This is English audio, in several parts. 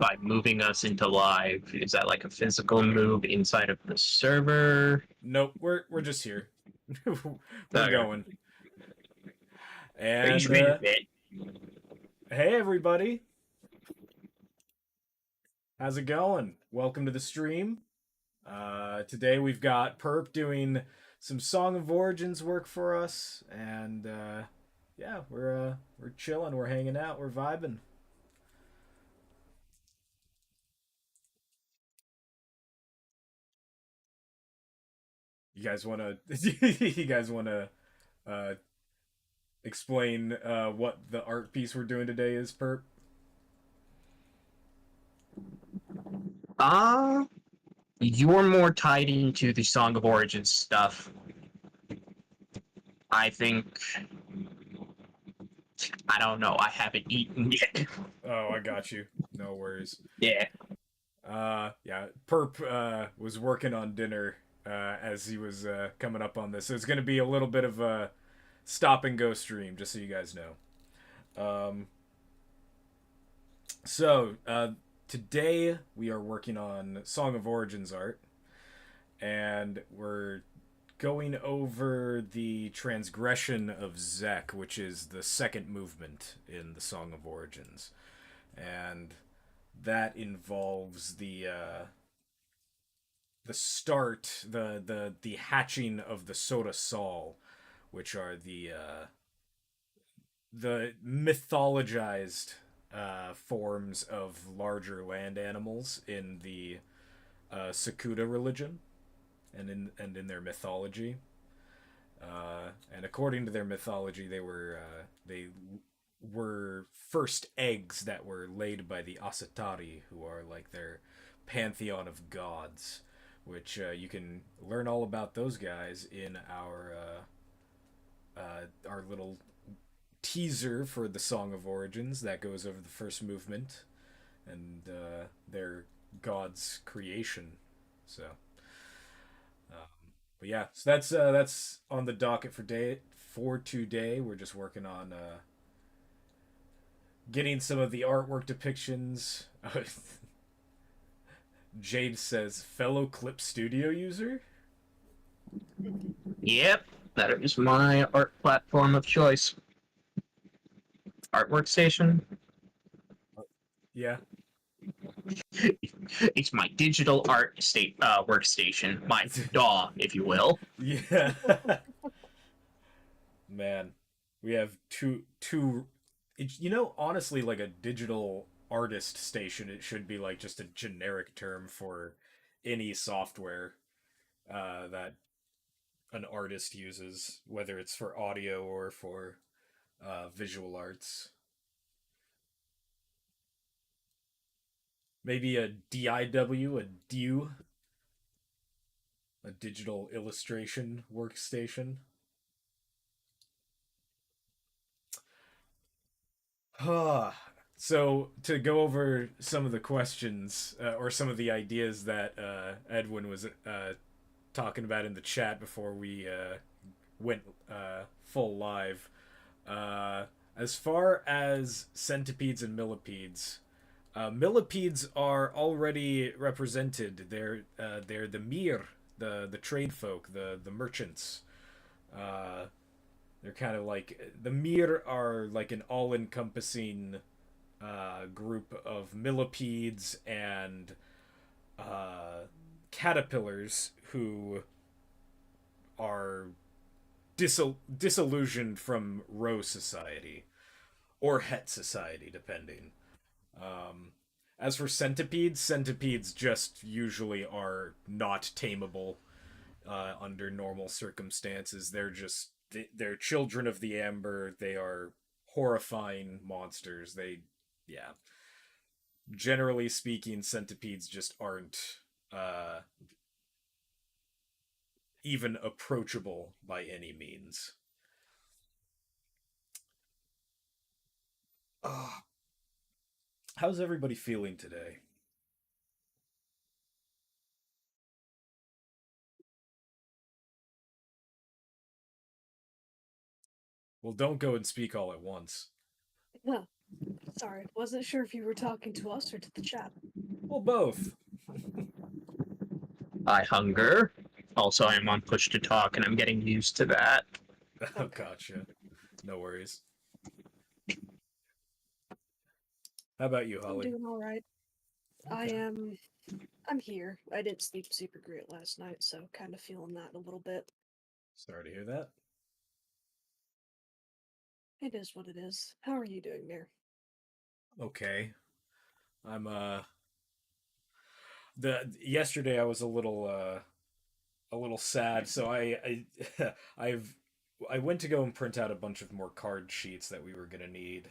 by moving us into live? Is that like a physical move inside of the server? Nope, we're just here. We're Okay. going. Thanks And for being a bit. hey everybody, how's it going? Welcome to the stream. Today we've got Perp doing some Song of Origins work for us, and yeah, we're chilling, we're hanging out, we're vibing. You guys wanna you guys wanna uh, explain what the art piece we're doing today is, Perp? Uh, you're more tied into the Song of Origins stuff. I think. I don't know. I haven't eaten yet. Oh, I got you. No worries. Yeah. Yeah, Perp was working on dinner as he was coming up on this. So it's going to be a little bit of a stop and go stream, just so you guys know. Um, so today we are working on Song of Origins art, and we're going over the transgression of Zek, which is the second movement in the Song of Origins, and that involves the start, the hatching of the Soda Sol, which are the mythologized forms of larger land animals in the Sekuta religion and in their mythology. And according to their mythology, they were first eggs that were laid by the Asatari, who are like their pantheon of gods, which you can learn all about those guys in our little teaser for the Song of Origins that goes over the first movement and their god's creation. So, but yeah, so that's on the docket for today. We're just working on getting some of the artwork depictions. Jade says, fellow Clip Studio user? Yep. That is my art platform of choice. Art workstation. Yeah. It's my digital art workstation, my DAW, if you will. Yeah. Man, we have two. Honestly, like a digital artist station, it should be like just a generic term for any software that an artist uses, whether it's for audio or for visual arts. Maybe a DIW, a DIW, a digital illustration workstation. So to go over some of the questions or some of the ideas that Edwin was talking about in the chat before we went full live. As far as centipedes and millipedes, millipedes are already represented. They're the mir, the trade folk, the merchants. Uh, they're kind of like the mir are like an all-encompassing group of millipedes and uh, caterpillars who are disillusioned from Rho society or Het society, depending. Um, as for centipedes, centipedes just usually are not tameable under normal circumstances. They're children of the amber. They are horrifying monsters. Yeah. Generally speaking, centipedes just aren't uh, even approachable by any means. Uh, how's everybody feeling today? Well, don't go and speak all at once. Sorry, wasn't sure if you were talking to us or to the chat. Well, both. I hunger. Also, I'm on push to talk, and I'm getting used to that. Oh, Okay. gotcha. No worries. How about you, I'm Holly? doing all right. I'm here. I didn't sleep super great last night, so kind of feeling that a little bit. Sorry to hear that. It is what it is. How are you doing there? Okay. I'm the yesterday I was a little sad, so I've I went to go and print out a bunch of more card sheets that we were gonna need.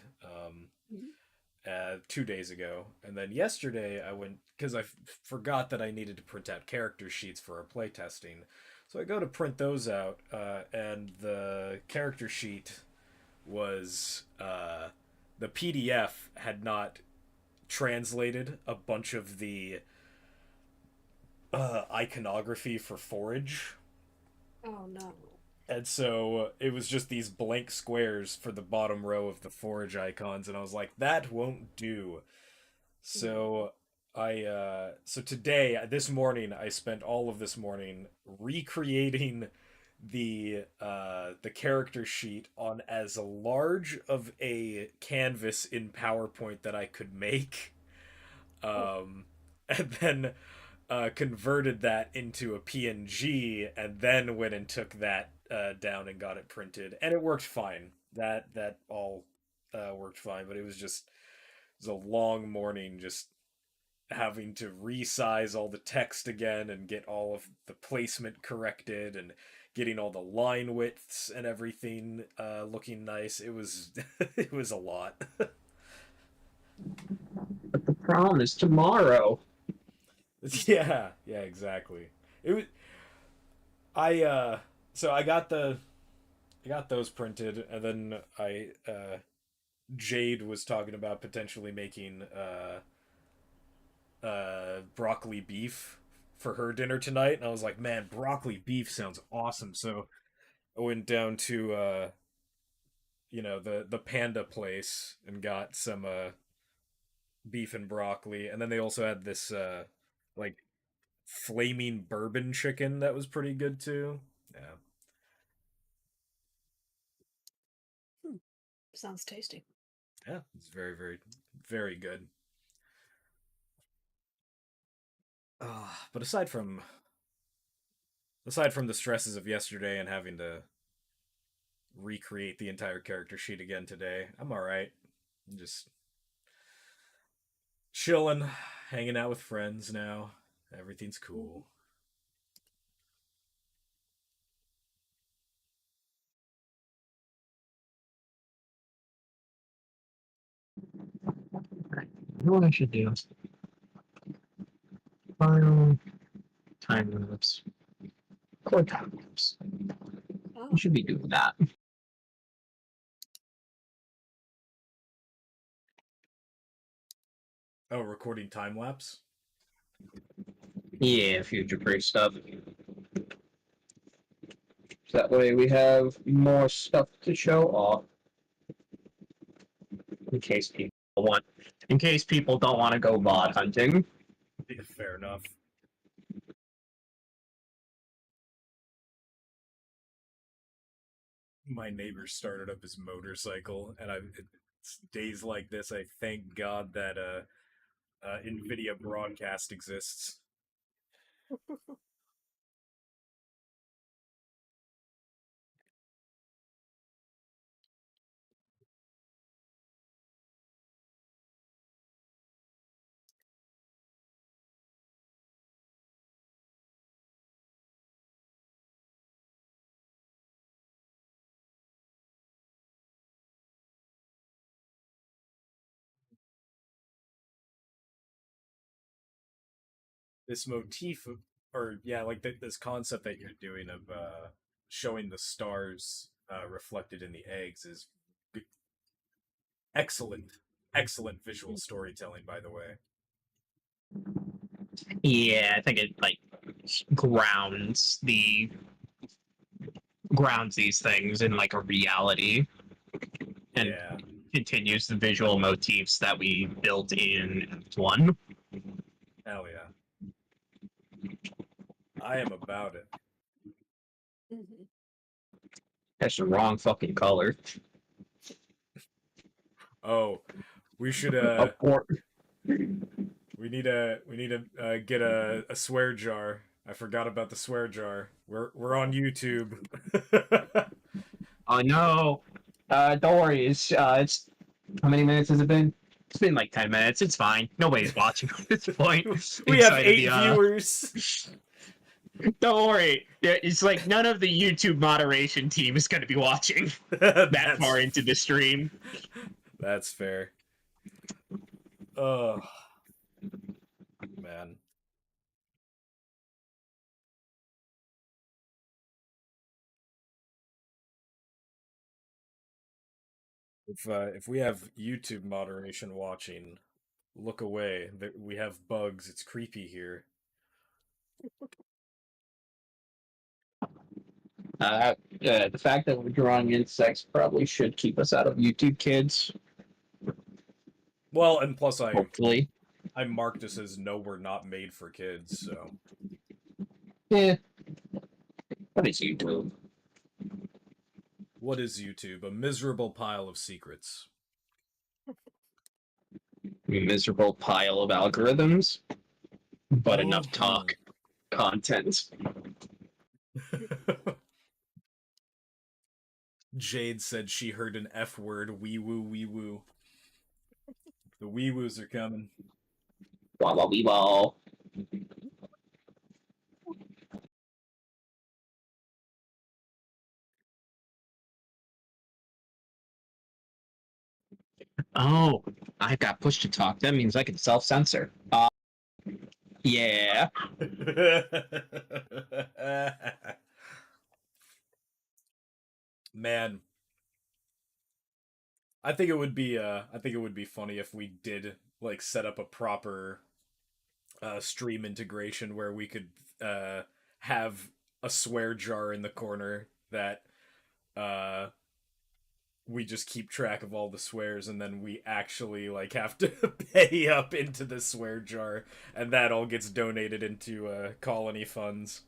2 days ago, and then yesterday I went because forgot that I needed to print out character sheets for our playtesting. So I go to print those out, and the character sheet was the PDF had not translated a bunch of the iconography for Forage. Oh no. And so it was just these blank squares for the bottom row of the Forage icons, and I was like, that won't do. So so today this morning I spent all of this morning recreating the character sheet on as large of a canvas in PowerPoint that I could make. Oh, And then converted that into a PNG and then went and took that down and got it printed, and it worked fine. That all worked fine, but it was a long morning just having to resize all the text again and get all of the placement corrected and getting all the line widths and everything looking nice. It was it was a lot. But the prom is tomorrow. Yeah, yeah, exactly. It was I so I got those printed, and then I Jade was talking about potentially making broccoli beef for her dinner tonight, and I was like, man, broccoli beef sounds awesome. So I went down to the panda place and got some beef and broccoli, and then they also had this like flaming bourbon chicken that was pretty good too. Yeah. hmm. Sounds tasty. Yeah, it's very, very, very good. But aside from the stresses of yesterday and having to recreate the entire character sheet again today, I'm all right. I'm just chilling, hanging out with friends now. Everything's Mhm. cool. You know what I should do? Final time lapse. Core time lapse. Oh, You should be doing that. Oh, recording time lapse. Yeah, future proof stuff. So that way we have more stuff to show off in case people want. In case people don't want to go VOD hunting. Yeah, fair enough. My neighbor started up his motorcycle, and it's days like this. I thank God that NVIDIA broadcast exists. This motif of, or yeah, like this concept that you're doing of showing the stars reflected in the eggs is excellent, excellent visual storytelling. By the way, Yeah, I think it like grounds grounds these things in like a reality and yeah, continues the visual motifs that we built in Act 1. Hell yeah. I am about it. Hmm. That's the wrong fucking color. Oh, we should Or we need to get a swear jar. I forgot about the swear jar. We're on YouTube. oh no, don't worry. It's how many minutes has it been? It's been like 10 minutes. It's fine. Nobody's watching at this point. We have Inside of 8 the, viewers. Don't worry. It's like none of the YouTube moderation team is going to be watching that far into the stream. That's fair. Oh, man. If we have YouTube moderation watching, look away. We have bugs. It's creepy here. The fact that we're drawing insects probably should keep us out of YouTube Kids. Well, and plus Hopefully. I marked this as no, we're not made for kids, so. Yeah. What is YouTube? What is YouTube? A miserable pile of secrets. A miserable pile of algorithms, but enough talk content. Jade said she heard an F word. Wee woo, wee woo. The wee woos are coming. Wah wah wee wah. Oh, I got push to talk. That means I can self censor. Yeah. Man, I think it would be funny if we did like set up a proper stream integration where we could have a swear jar in the corner that uh we just keep track of all the swears, and then we actually like have to pay up into the swear jar, and that all gets donated into colony funds.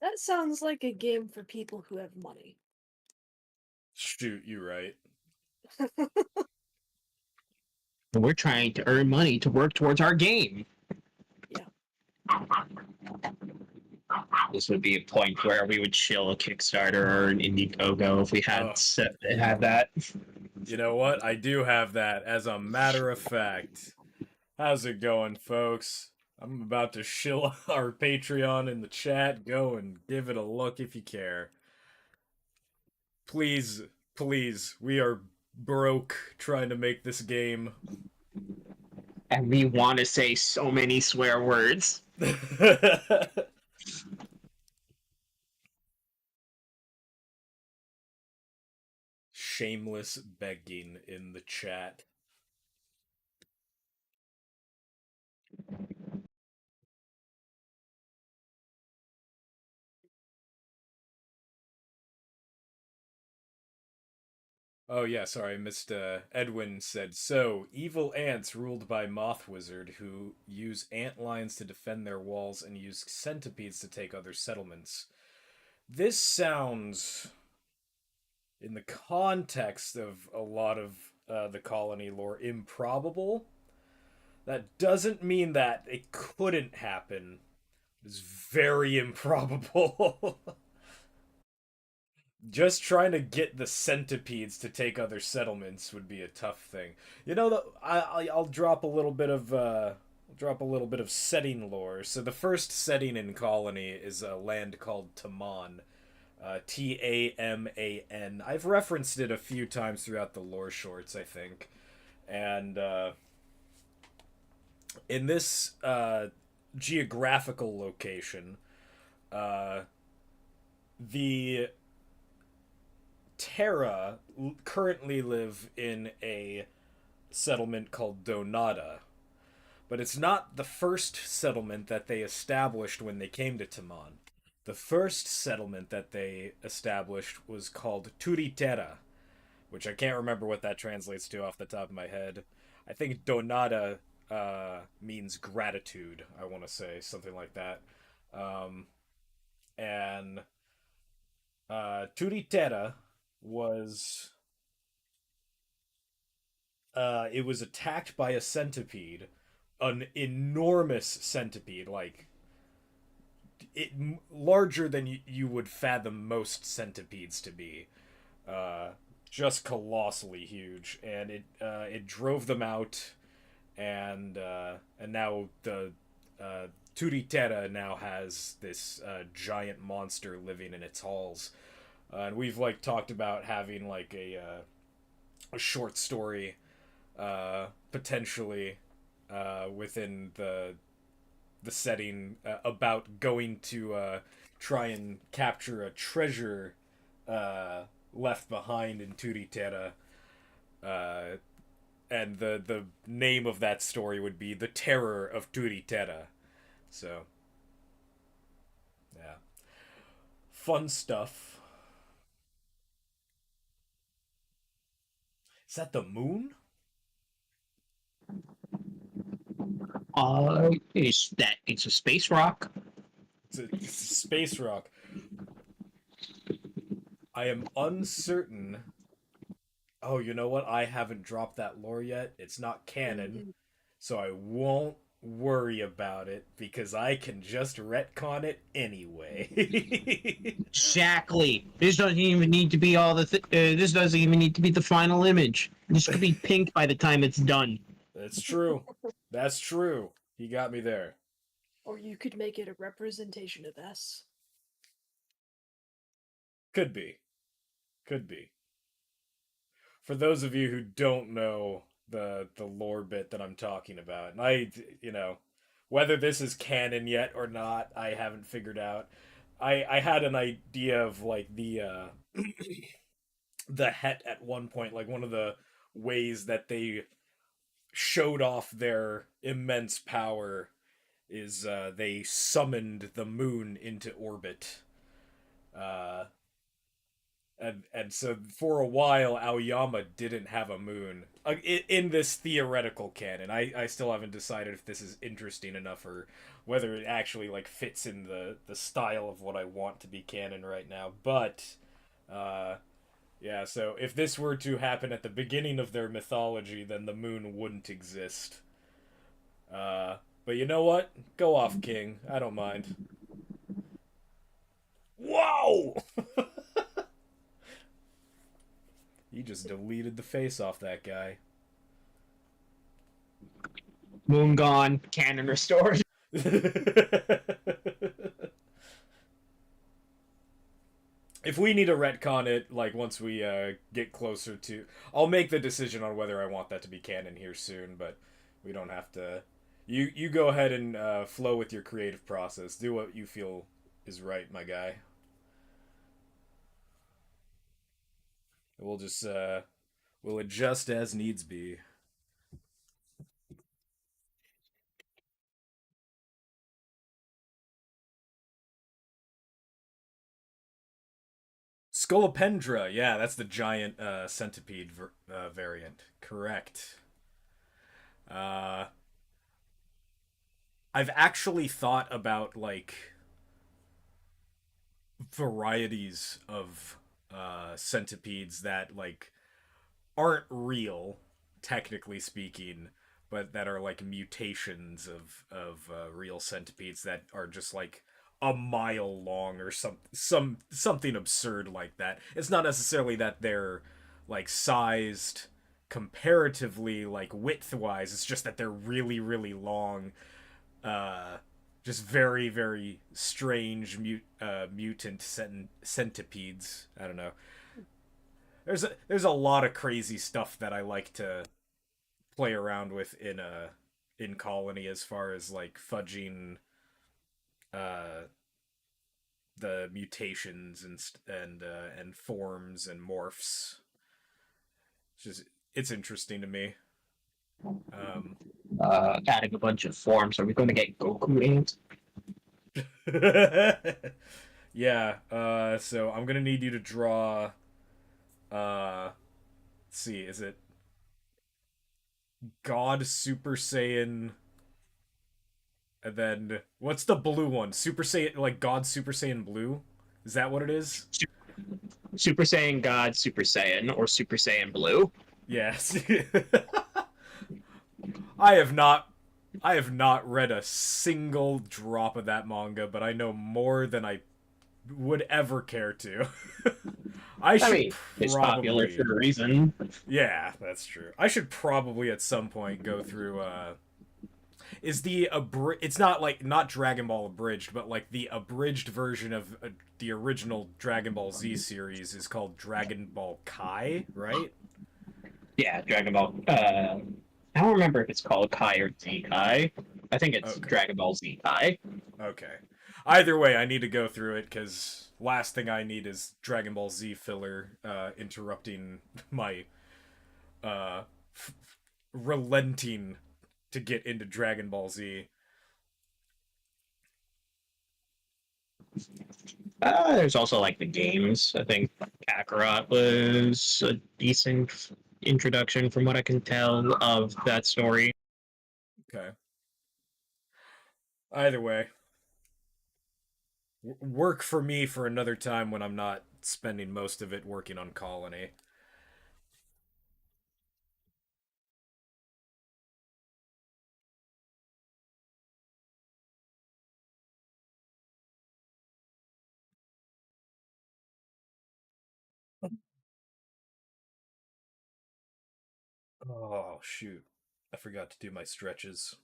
That sounds like a game for people who have money. Shoot, you right. We're trying to earn money to work towards our game. Yeah. This would be a point where we would chill a Kickstarter or an Indiegogo if we had that. You know what? I do have that, as a matter of fact. How's it going, folks? I'm about to shill our Patreon in the chat. Go and give it a look if you care. Please, please, we are broke trying to make this game. And we want to say so many swear words. Shameless begging in the chat. Oh yeah, sorry, I missed Edwin said, so, evil ants ruled by Moth Wizard who use ant lions to defend their walls and use centipedes to take other settlements. This sounds, in the context of a lot of the colony lore, improbable. That doesn't mean that it couldn't happen. It's very improbable. Just trying to get the centipedes to take other settlements would be a tough thing. You know, I'll drop a little bit of setting lore. So the first setting in Colony is a land called Taman, Taman. I've referenced it a few times throughout the lore shorts, I think, and in this geographical location, the Terra currently live in a settlement called Donata, but it's not the first settlement that they established when they came to Taman. The first settlement that they established was called Turitera, which I can't remember what that translates to off the top of my head. I think Donata means gratitude, I want to say, something like that. Um, and Turitera was it was attacked by a centipede, an enormous centipede, like it larger than you would fathom most centipedes to be, uh, just colossally huge, and it drove them out, and now the Turitera now has this giant monster living in its halls, and we've like talked about having like a short story potentially within the setting about going to try and capture a treasure left behind in Turitera. Uh, and the name of that story would be The Terror of Turitera. So, yeah. Fun stuff. Is that the moon? Is that it's a space rock? It's a space rock. I am uncertain. Oh, you know what? I haven't dropped that lore yet. It's not canon, so I won't worry about it because I can just retcon it anyway. Exactly. This doesn't even need to be all the. This doesn't even need to be the final image. This could be pink by the time it's done. That's true. That's true. He got me there. Or you could make it a representation of S. Could be. Could be. For those of you who don't know the lore bit that I'm talking about, and whether this is canon yet or not, I haven't figured out. I had an idea of like the Het at one point, like one of the ways that they showed off their immense power is they summoned the moon into orbit. Uh, and so for a while Aoyama didn't have a moon in this theoretical canon. I still haven't decided if this is interesting enough or whether it actually like fits in the style of what I want to be canon right now, but yeah, so if this were to happen at the beginning of their mythology, then the moon wouldn't exist. But you know what? Go off, King. I don't mind. Whoa! He just deleted the face off that guy. Moon gone. Canon restored. If we need to retcon it, like once we get closer to, I'll make the decision on whether I want that to be canon here soon. But we don't have to. You go ahead and flow with your creative process. Do what you feel is right, my guy. We'll just we'll adjust as needs be. Scolopendra, yeah, that's the giant centipede variant. Correct. Uh, I've actually thought about like varieties of centipedes that like aren't real, technically speaking, but that are like mutations of real centipedes that are just like a mile long or something absurd like that. It's not necessarily that they're like sized comparatively like width-wise. It's just that they're really really long. Uh, just very very strange mutant centipedes. I don't know. There's a lot of crazy stuff that I like to play around with in Colony as far as like fudging uh the mutations and forms and morphs. It's interesting to me. Um, Adding a bunch of forms. Are we going to get Goku ants? Yeah, so I'm gonna need you to draw, let's see, is it God Super Saiyan, and then, what's the blue one? Super Saiyan, like God Super Saiyan Blue? Is that what it is? Su- Super Saiyan God, Super Saiyan, or Super Saiyan Blue. Yes. I have not I have not read a single drop of that manga, but I know more than I would ever care to. I I should mean, it's popular probably, for a reason. yeah, that's true. I should probably at some point go through is the it's not like not Dragon Ball abridged, but like the abridged version of the original Dragon Ball Z series is called Dragon Ball Kai, right? Yeah, Dragon Ball. I don't remember if it's called Kai or Z Kai. I think it's Okay. Dragon Ball Z Kai. Okay. Either way, I need to go through it because last thing I need is Dragon Ball Z filler interrupting my uh, f- relenting to get into Dragon Ball Z. There's also like the games. I think Kakarot was a decent introduction, from what I can tell, of that story. Okay. Either way, work for me for another time when I'm not spending most of it working on Colony. Oh, shoot. I forgot to do my stretches.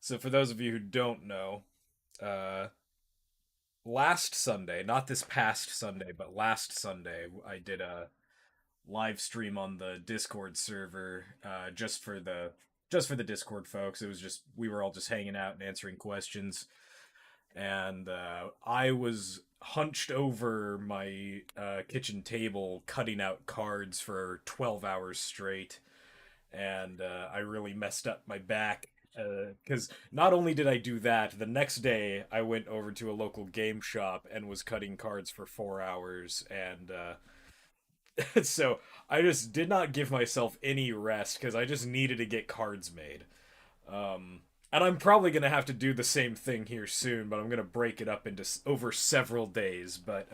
So, for those of you who don't know, uh, last Sunday, not this past Sunday, but last Sunday, I did a live stream on the Discord server, just for the Discord folks. It was just we were all just hanging out and answering questions, and I was hunched over my kitchen table cutting out cards for 12 hours straight, and I really messed up my back. Because not only did I do that, the next day I went over to a local game shop and was cutting cards for 4 hours, and so I just did not give myself any rest because I just needed to get cards made. And I'm probably gonna have to do the same thing here soon, but I'm gonna break it up into over several days. But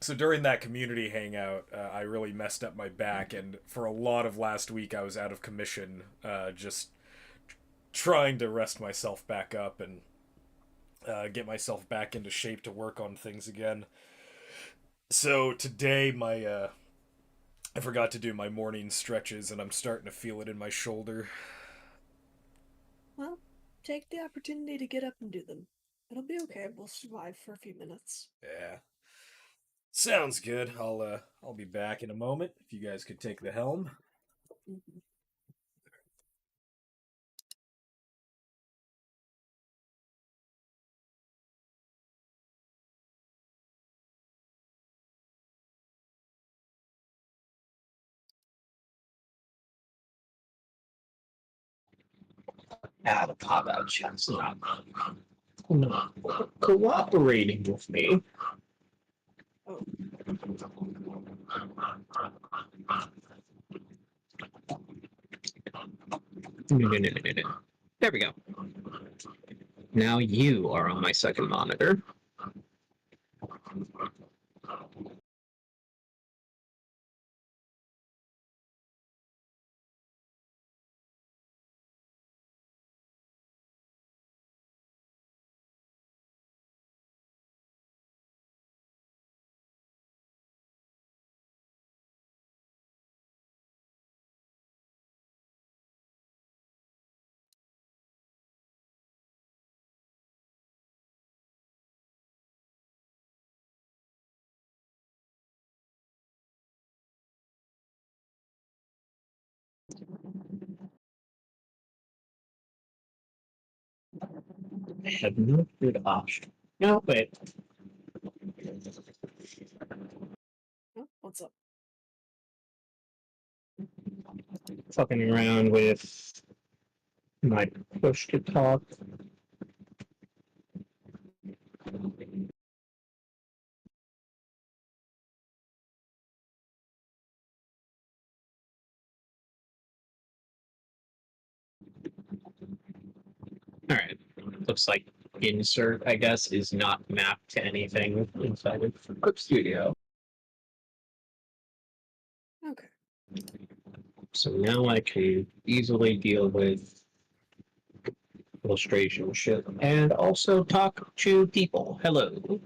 so during that community hangout, I really messed up my back, and for a lot of last week, I was out of commission, just trying to rest myself back up and get myself back into shape to work on things again. So today, my I forgot to do my morning stretches, and I'm starting to feel it in my shoulder. Well, take the opportunity to get up and do them. It'll be okay. We'll survive for a few minutes. Yeah, sounds good. I'll be back in a moment. If you guys could take the helm. Mhm. Ah, the pop out chat's not cooperating with me. Oh, There we go. Now you are on my second monitor. I have no good option. No, wait. oh, what's up? Fucking around with my push to talk. Alright. Looks like insert, I guess, is not mapped to anything inside of Clip Studio. Okay. So now I can easily deal with illustration shit and also talk to people. Hello.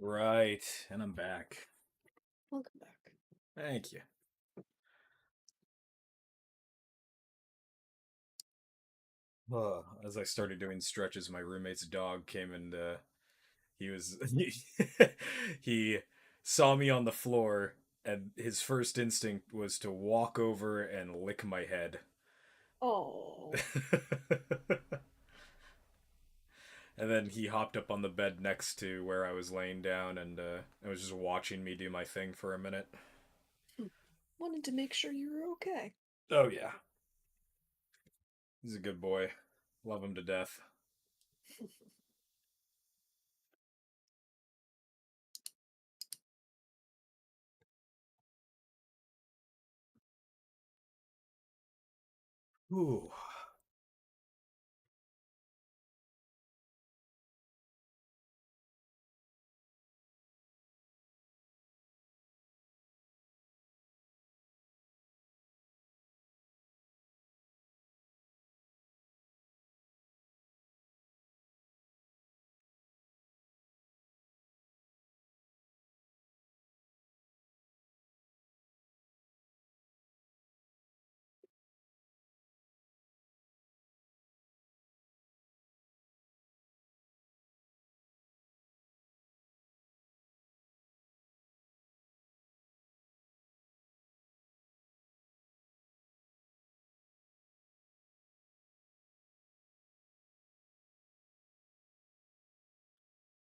Right, and I'm back. Welcome back. Thank you. As I started doing stretches, my roommate's dog came and he was he saw me on the floor, and his first instinct was to walk over and lick my head. Oh. And then he hopped up on the bed next to where I was laying down and was just watching me do my thing for a minute. Wanted to make sure you were okay. Oh, yeah. He's a good boy. Love him to death. Ooh.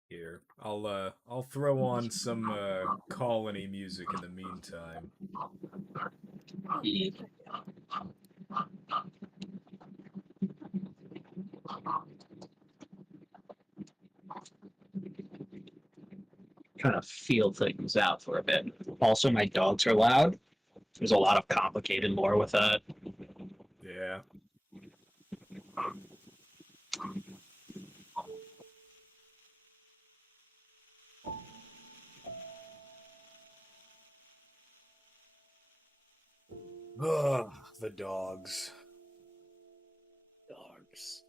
Here, I'll throw on some colony music in the meantime. Kind of feel things out for a bit. Also, my dogs are loud. There's a lot of complicated lore with that. Yeah. Ugh, the dogs. Dogs.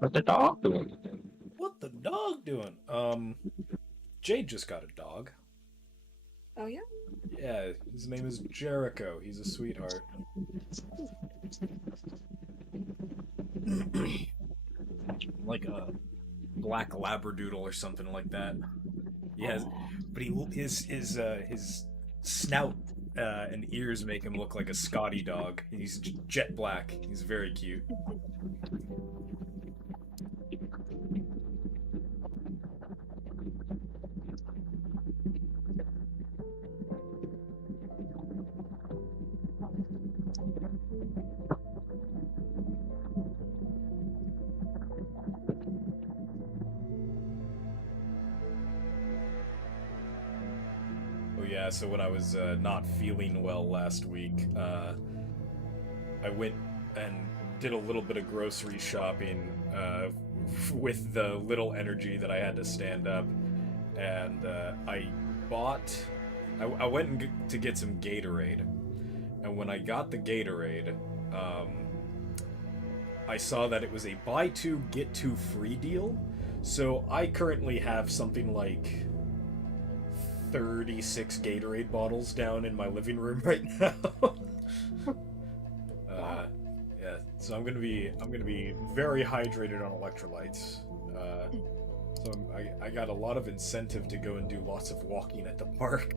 What the dog doing? What the dog doing? Jade just got a dog. Oh, yeah? Yeah, his name is Jericho. He's a sweetheart. Like a black labradoodle or something like that. Yes, but his snout and ears make him look like a Scotty dog. He's jet black. He's very cute. Oh yeah, so when I was not feeling well last week, I went and did a little bit of grocery shopping with the little energy that I had to stand up, and I bought. I went to get some Gatorade, and when I got the Gatorade, I saw that it was a buy two, get two free deal. So I currently have something like 36 Gatorade bottles down in my living room right now. Yeah, so I'm gonna be very hydrated on electrolytes. So I got a lot of incentive to go and do lots of walking at the park.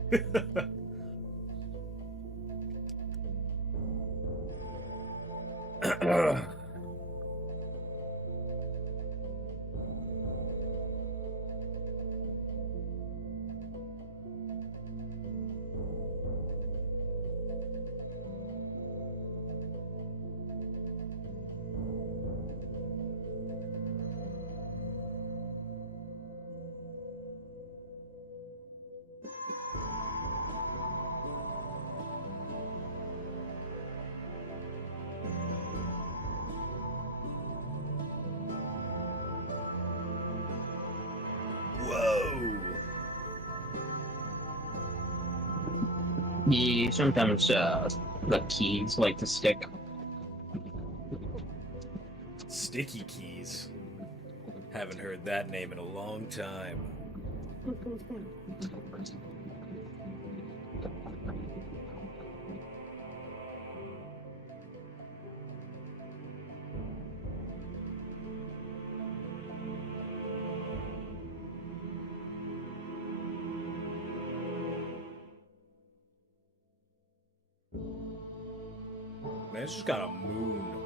Whoa! Yeah, sometimes the keys like to stick. Sticky keys. Haven't heard that name in a long time. Man, it's just got a moon.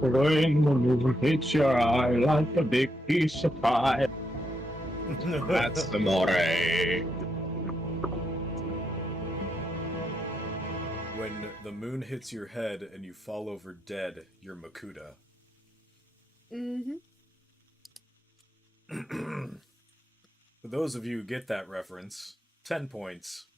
When the moon hits your eye like a big piece of pie. That's the more. When the moon hits your head and you fall over dead, you're Makuta. Mm-hmm. For those of you who get that reference, 10 points.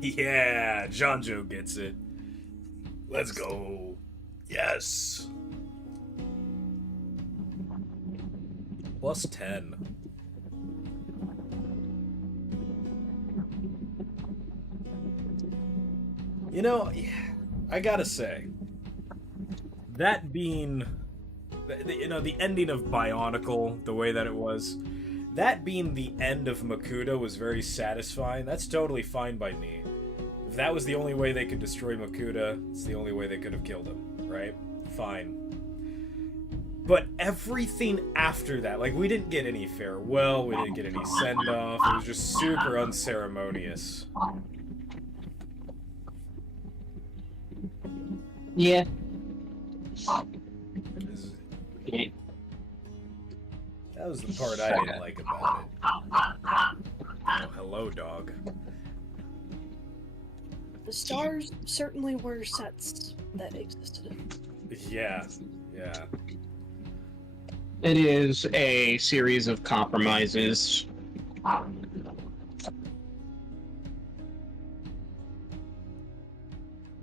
Yeah, Jonjo gets it. Let's go. Yes. Plus 10. You know, I gotta say, that being, you know, the ending of Bionicle, the way that it was, that being the end of Makuta was very satisfying. That's totally fine by me. If that was the only way they could destroy Makuta, it's the only way they could have killed him, right? Fine. But everything after that, like, we didn't get any farewell, we didn't get any send-off, it was just super unceremonious. Yeah. That was the part I didn't like about it. Oh, hello, dog. The stars certainly were sets that existed. Yeah, yeah. It is a series of compromises.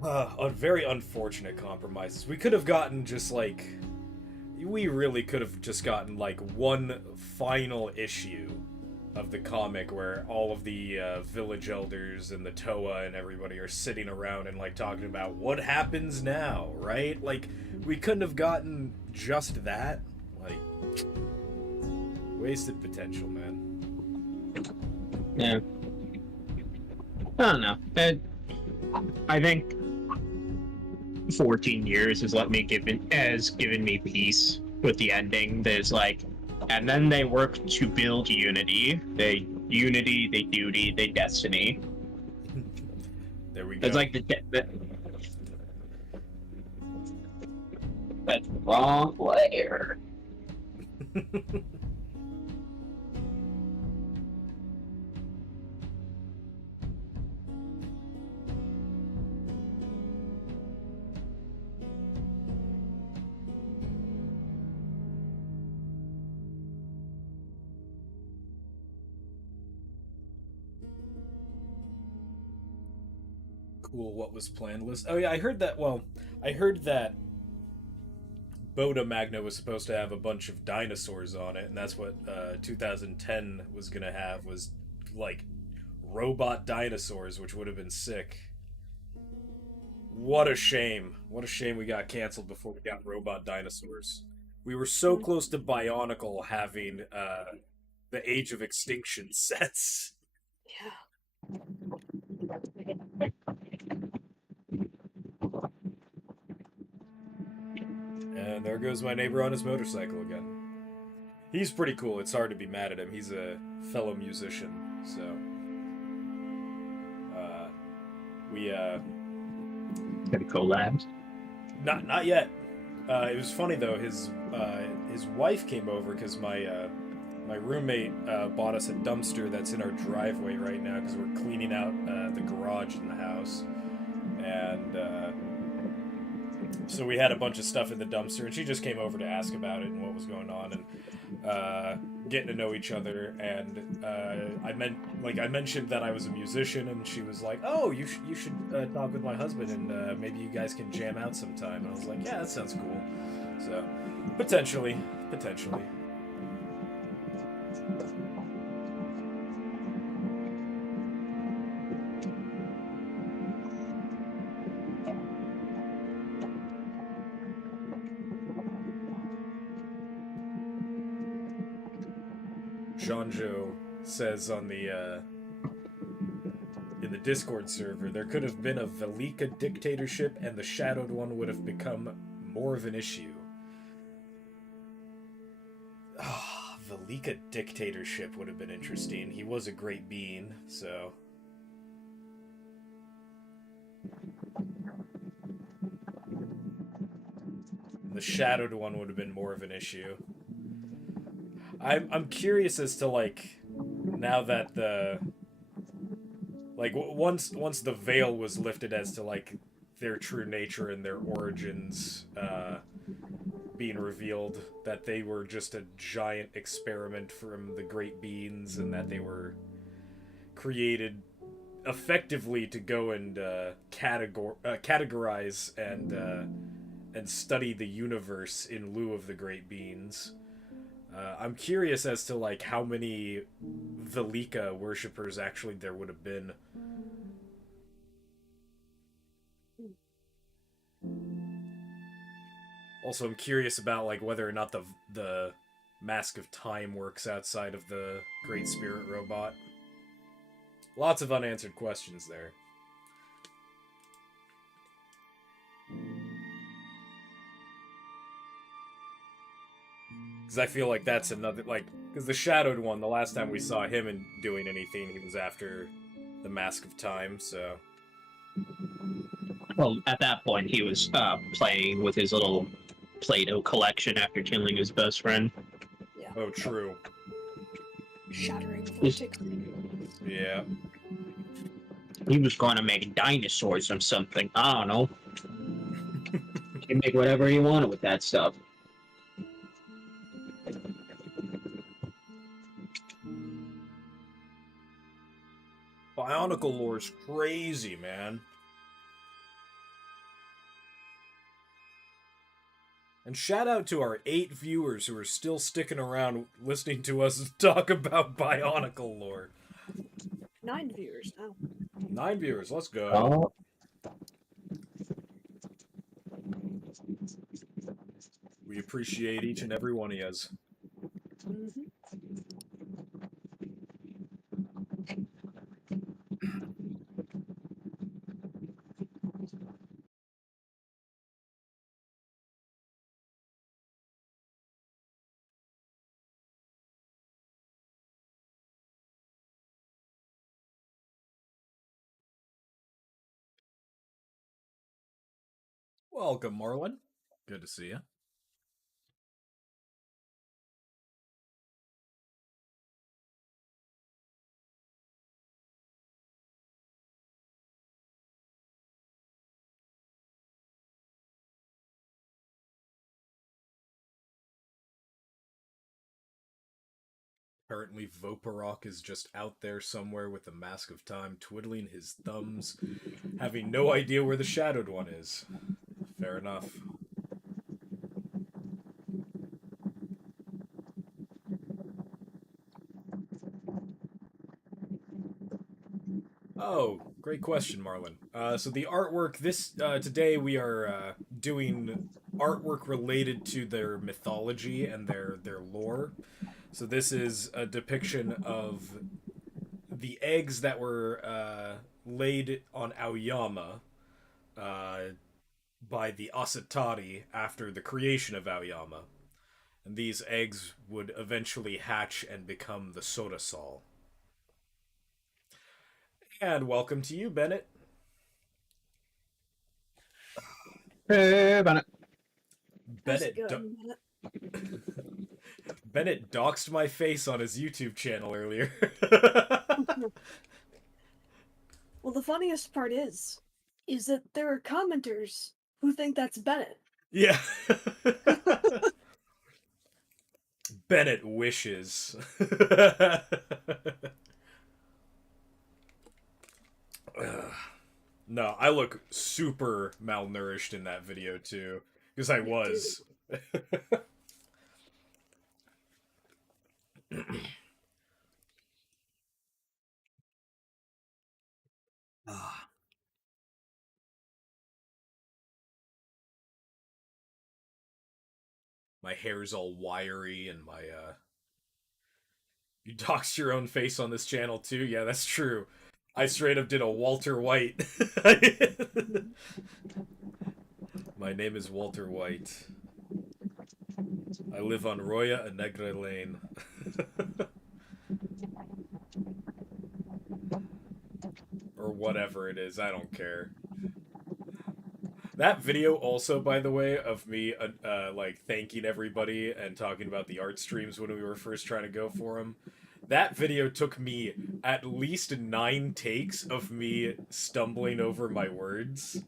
Very unfortunate compromises. We could have gotten just like... We really could have just gotten like one final issue of the comic where all of the village elders and the Toa and everybody are sitting around and like talking about what happens now, right? Like, we couldn't have gotten just that. Like, wasted potential, man. Yeah. I don't know. I think 14 years has given me peace with the ending. There's like, and then they work to build unity. They duty, they destiny. There we go. It's like that's the wrong player. Cool. What was planned was. Oh yeah, I heard that. Well, I heard that Boda Magna was supposed to have a bunch of dinosaurs on it, and that's what 2010 was gonna have was like robot dinosaurs, which would have been sick. What a shame! What a shame we got canceled before we got robot dinosaurs. We were so Mm. close to Bionicle having the Age of Extinction sets. Yeah. And there goes my neighbor on his motorcycle again. He's pretty cool. It's hard to be mad at him. He's a fellow musician, so uh, we Gonna collabs. not yet. It was funny though. His wife came over because my roommate bought us a dumpster that's in our driveway right now because we're cleaning out the garage in the house, and so we had a bunch of stuff in the dumpster, and she just came over to ask about it and what was going on, and getting to know each other. And I mentioned that I was a musician, and she was like, "Oh, you should talk with my husband, and maybe you guys can jam out sometime." And I was like, "Yeah, that sounds cool." So potentially. Jeanjo says on the in the Discord server, there could have been a Velika dictatorship, and the Shadowed One would have become more of an issue. Ah, Velika dictatorship would have been interesting. He was a great being, so. The Shadowed One would have been more of an issue. I'm curious as to like now that the like once the veil was lifted as to like their true nature and their origins being revealed, that they were just a giant experiment from the great beings, and that they were created effectively to go and categorize and study the universe in lieu of the great beings. I'm curious as to like how many Velika worshippers actually there would have been. Also, I'm curious about like whether or not the Mask of Time works outside of the Great Spirit robot. Lots of unanswered questions there. Because I feel like that's another like because the Shadowed One, the last time we saw him in doing anything, he was after the Mask of Time. So Well, at that point, he was playing with his little Play-Doh collection after killing his best friend. Yeah. oh, true. Shattering vortex. Yeah. He was going to make dinosaurs or something. I don't know. He can make whatever he wanted with that stuff. Bionicle lore's crazy, man. And shout out to our 8 viewers who are still sticking around listening to us talk about Bionicle lore. 9 viewers now. 9 viewers, let's go. Oh. We appreciate each and every one of yous. Mm-hmm. Welcome, Marlon. Good to see you. Apparently, Voporok is just out there somewhere with the Mask of Time, twiddling his thumbs, having no idea where the Shadowed One is. Fair enough. Oh, great question, Marlon. So the artwork today we are doing artwork related to their mythology and their lore. So this is a depiction of the eggs that were laid on Aoyama by the Asatari after the creation of Aoyama. And these eggs would eventually hatch and become the Sodasol. And welcome to you, Bennett. Hey, Bennett. Bennett doxed my face on his YouTube channel earlier. Well, the funniest part is that there are commenters who think that's Bennett. Yeah. Bennett wishes. No, I look super malnourished in that video too, because I was. My hair's all wiry and my You doxed your own face on this channel too? Yeah, that's true. I straight up did a Walter White. My name is Walter White. I live on Roya Negre Lane. Or whatever it is, I don't care. That video also, by the way, of me like thanking everybody and talking about the art streams when we were first trying to go for them. That video took me at least 9 takes of me stumbling over my words,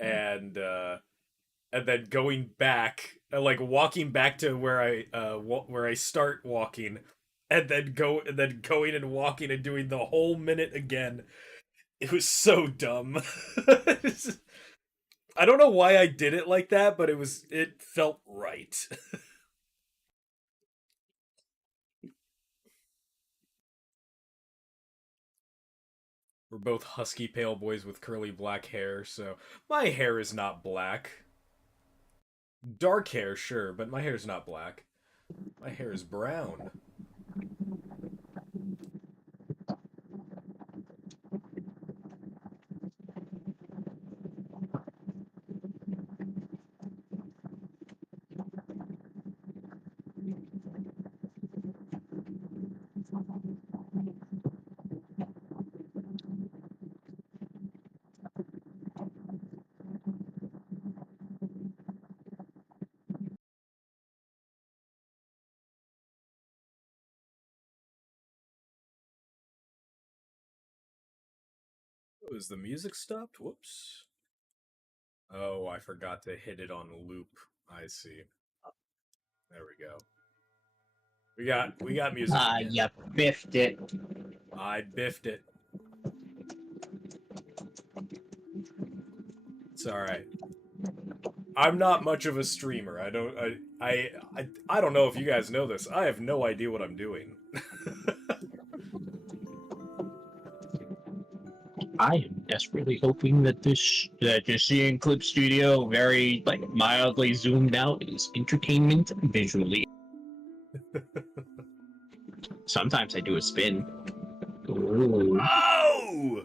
and then going back, like walking back to where I start walking, and then going and walking and doing the whole minute again. It was so dumb. I don't know why I did it like that, but it felt right. We're both husky pale boys with curly black hair, so my hair is not black. Dark hair, sure, but my hair's not black. My hair is brown. Oh, is the music stopped? Whoops. Oh, I forgot to hit it on loop. I see. There we go. We got music. You biffed it. I biffed it. It's alright. I'm not much of a streamer. I don't know if you guys know this. I have no idea what I'm doing. I am desperately hoping that that you're seeing Clip Studio very mildly zoomed out is entertainment visually. Sometimes I do a spin. Ooh. Oh!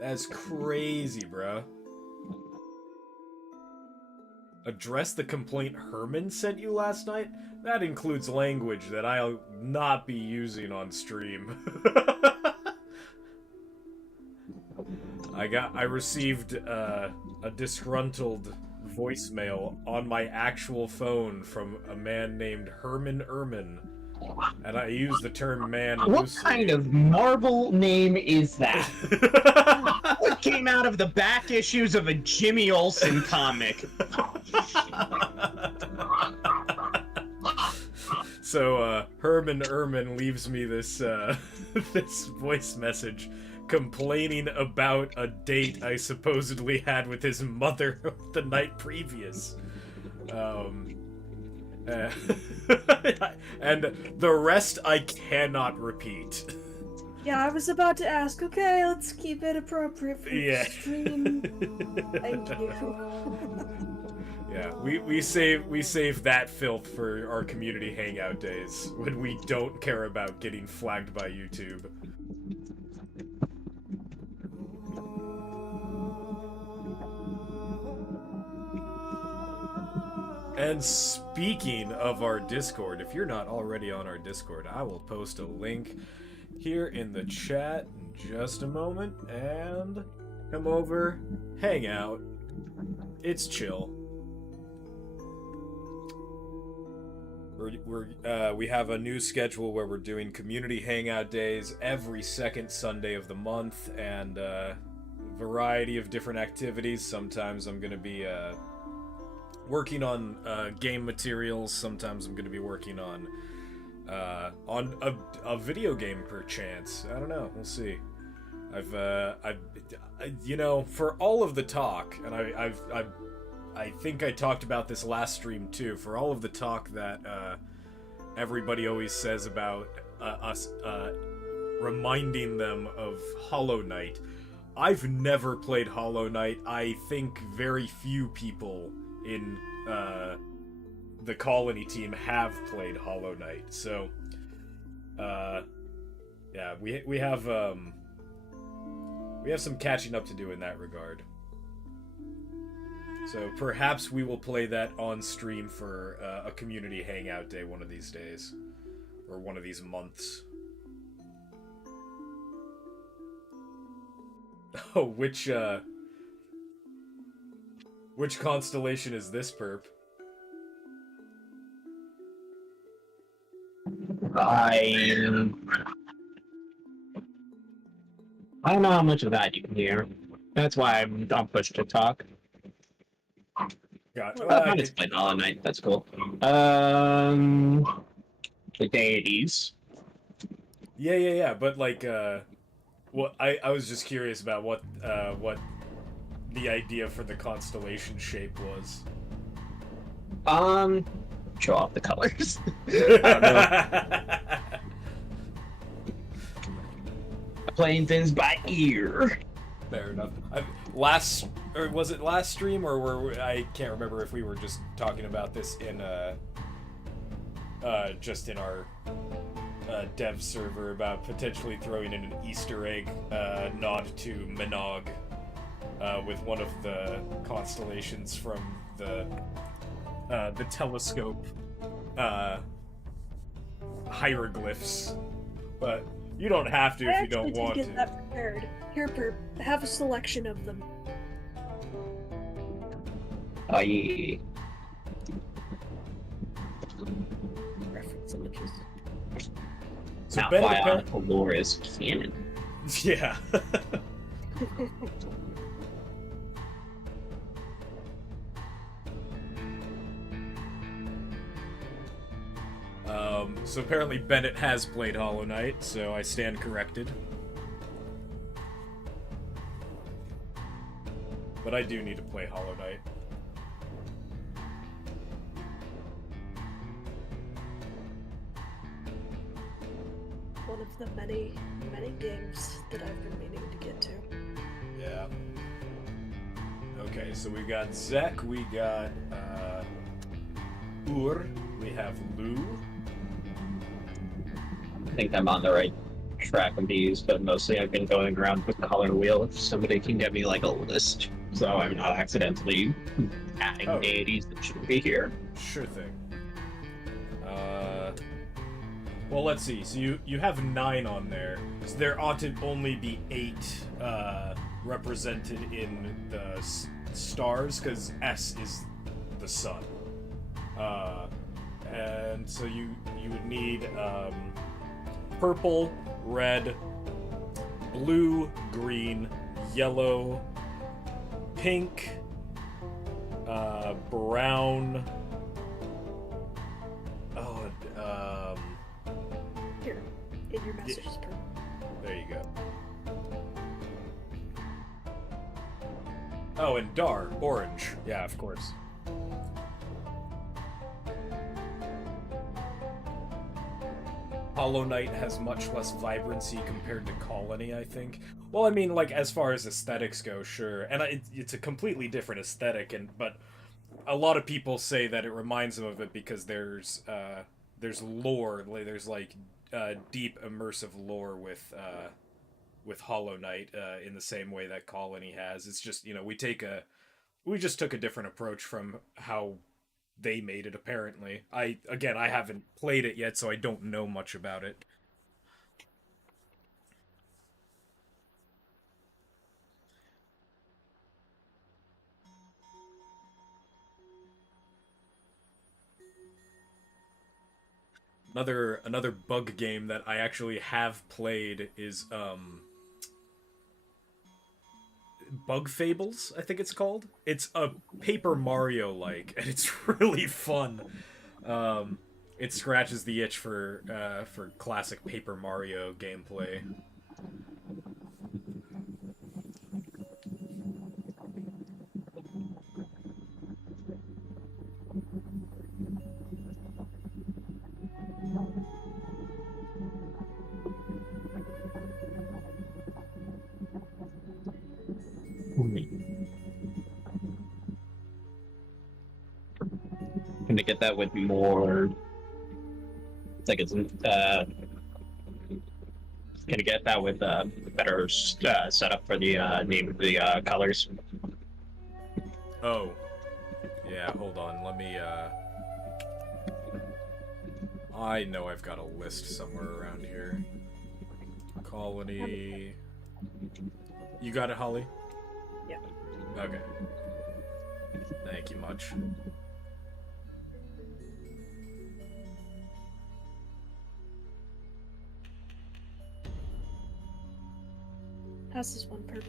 That's crazy, bro. Address the complaint Herman sent you last night? That includes language that I'll not be using on stream. I received a disgruntled voicemail on my actual phone from a man named Herman Erman, and I use the term man What loosely. kind of Marvel name is that? What came out of the back issues of a Jimmy Olsen comic? So Herman Erman leaves me this this voice message complaining about a date I supposedly had with his mother the night previous. And the rest I cannot repeat. Yeah, I was about to ask, okay, let's keep it appropriate for the stream. Thank you. Yeah, we save that filth for our community hangout days when we don't care about getting flagged by YouTube. And speaking of our Discord, if you're not already on our Discord, I will post a link here in the chat in just a moment, and come over, hang out. It's chill. We have a new schedule where we're doing community hangout days every second Sunday of the month, and a variety of different activities. Sometimes I'm going to be working on game materials. Sometimes I'm going to be working on a video game, perchance. I don't know. We'll see. You know, for all of the talk, and I think I talked about this last stream too. For all of the talk that everybody always says about us reminding them of Hollow Knight, I've never played Hollow Knight. I think very few people in the Colony team have played Hollow Knight. So, yeah, we have some catching up to do in that regard. So perhaps we will play that on stream for a community hangout day one of these days. Or one of these months. Oh, which constellation is this, perp? I don't know how much of that you can hear. That's why I'm pushed to talk. Got I just played Hollow Knight. That's cool. The deities. Yeah. But like, well, I was just curious about what the idea for the constellation shape was. Show off the colors. I don't know. Playing things by ear. Fair enough. Was it last stream, or I can't remember if we were just talking about this in just in our dev server about potentially throwing in an Easter egg nod to Minogue with one of the constellations from the telescope hieroglyphs, but you don't have to if you don't want to. I actually did get that prepared. Here, Perp, have a selection of them. Oh, yeah. Reference images. So Now, Ben bionic lore is canon. Yeah. So apparently Bennett has played Hollow Knight, so I stand corrected. But I do need to play Hollow Knight. One of the many, many games that I've been meaning to get to. Yeah. Okay, so we got Zek, we got Ur, we have Lou. I think I'm on the right track with these, but mostly I've been going around with color wheel. If somebody can get me like a list, so I'm not accidentally adding deities that shouldn't be here. Sure thing. Well, let's see. So you have 9 on there. So there ought to only be 8 represented in the stars, because S is the sun. And so you would need purple, red, blue, green, yellow, pink, brown. your messages, per. There you go. Oh, and Dar, orange. Yeah, of course. Hollow Knight has much less vibrancy compared to Colony, I think. Well, I mean, like, as far as aesthetics go, sure. And it's a completely different aesthetic, but a lot of people say that it reminds them of it because there's lore, there's, like, deep, immersive lore with Hollow Knight in the same way that Colony has. It's just, we just took a different approach from how they made it, apparently. I haven't played it yet, so I don't know much about it. Another bug game that I actually have played is Bug Fables, I think it's called. It's a Paper Mario like, and it's really fun. It scratches the itch for classic Paper Mario gameplay. Can they get that with more? Like it's can I get that with better setup for the name of the colors? Oh, yeah. Hold on. Let me. I know I've got a list somewhere around here. Colony. You got it, Holly? Yeah. Okay. Thank you much. How's this one, per?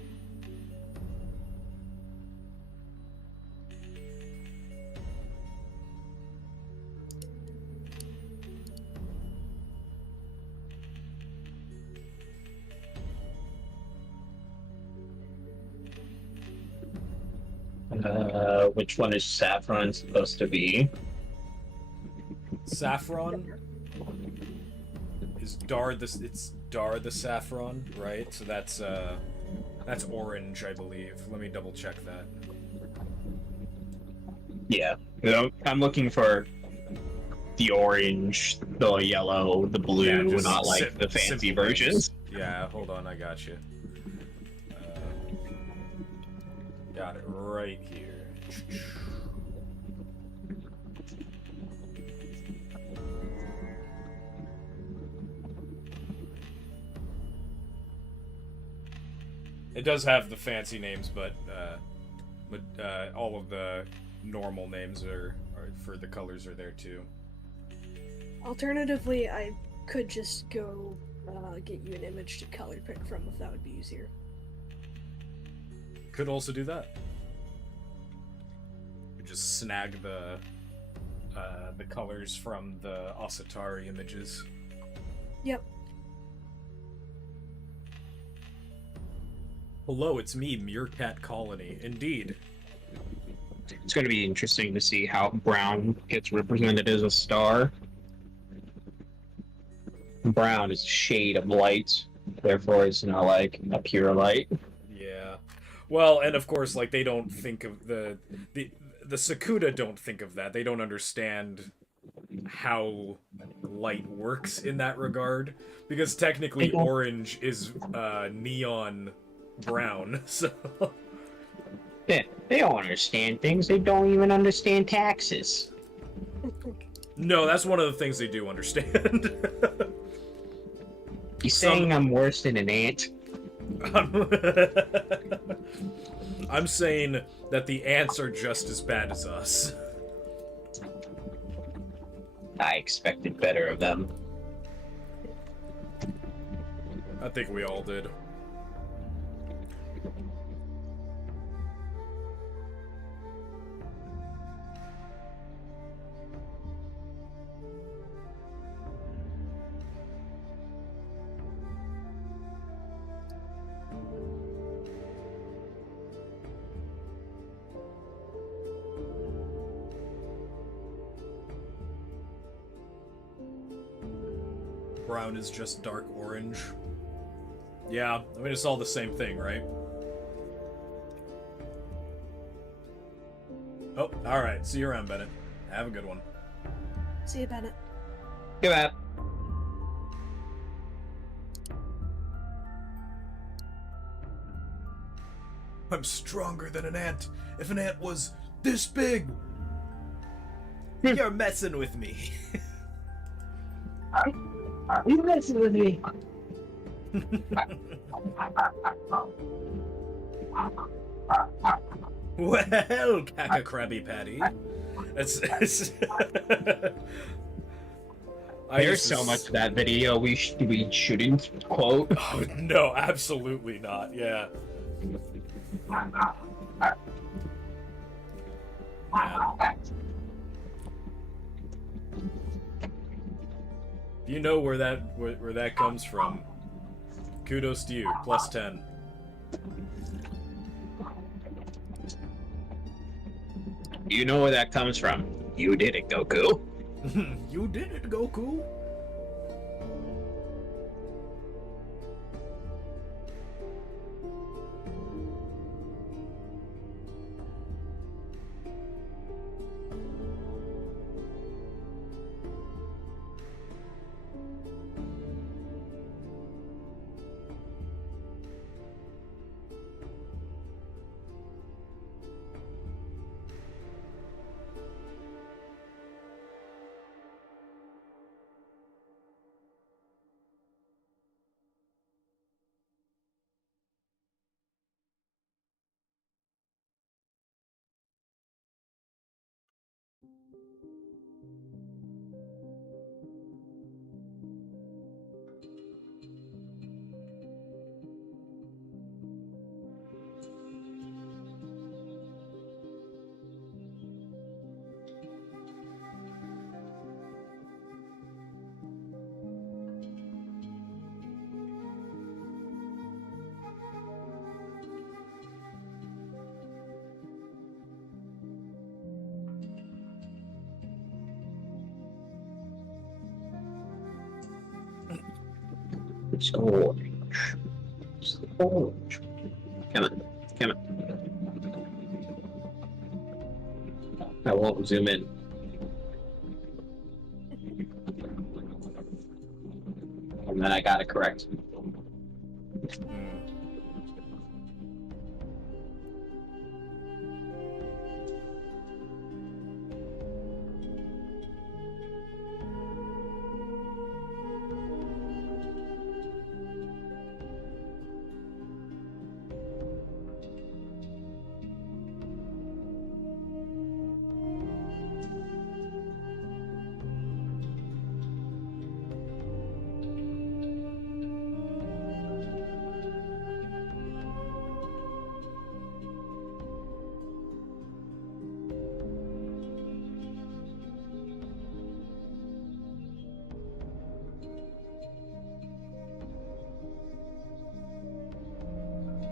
Which one is Saffron supposed to be? Saffron is it's Dar the Saffron, right? So that's orange, I believe. Let me double check that. Yeah, I'm looking for the orange, the yellow, the blue, Yeah, just not like the fancy versions. Yeah, hold on, I got you. Got it right here. It does have the fancy names, but all of the normal names are for the colors are there too. Alternatively, I could just go get you an image to color pick from if that would be easier. Could also do that. You just snag the colors from the Asatari images. Yep. Hello, it's me, Meerkat Colony. Indeed. It's going to be interesting to see how brown gets represented as a star. Brown is a shade of light, therefore it's not like a pure light. Yeah. Well, and of course, like, they don't think of the Sekuta don't think of that. They don't understand how light works in that regard, because technically orange is neon brown, so... Yeah, they don't understand things. They don't even understand taxes. No, that's one of the things they do understand. You saying I'm worse than an ant? I'm saying that the ants are just as bad as us. I expected better of them. I think we all did. background is just dark orange. Yeah, I mean, it's all the same thing, right? Oh, alright. See you around, Bennett. Have a good one. See you, Bennett. Go ahead. I'm stronger than an ant. If an ant was this big... You're messing with me. Are you messing with me? Well, Kaka Krabby Patty. It's There's so much of that video we shouldn't quote. Oh, no, absolutely not. Yeah. If you know where that comes from, kudos to you. +10. You know where that comes from. You did it, Goku. You did it, Goku. It's orange. It's orange. Come on. Come on. I won't zoom in. And then I got it correct.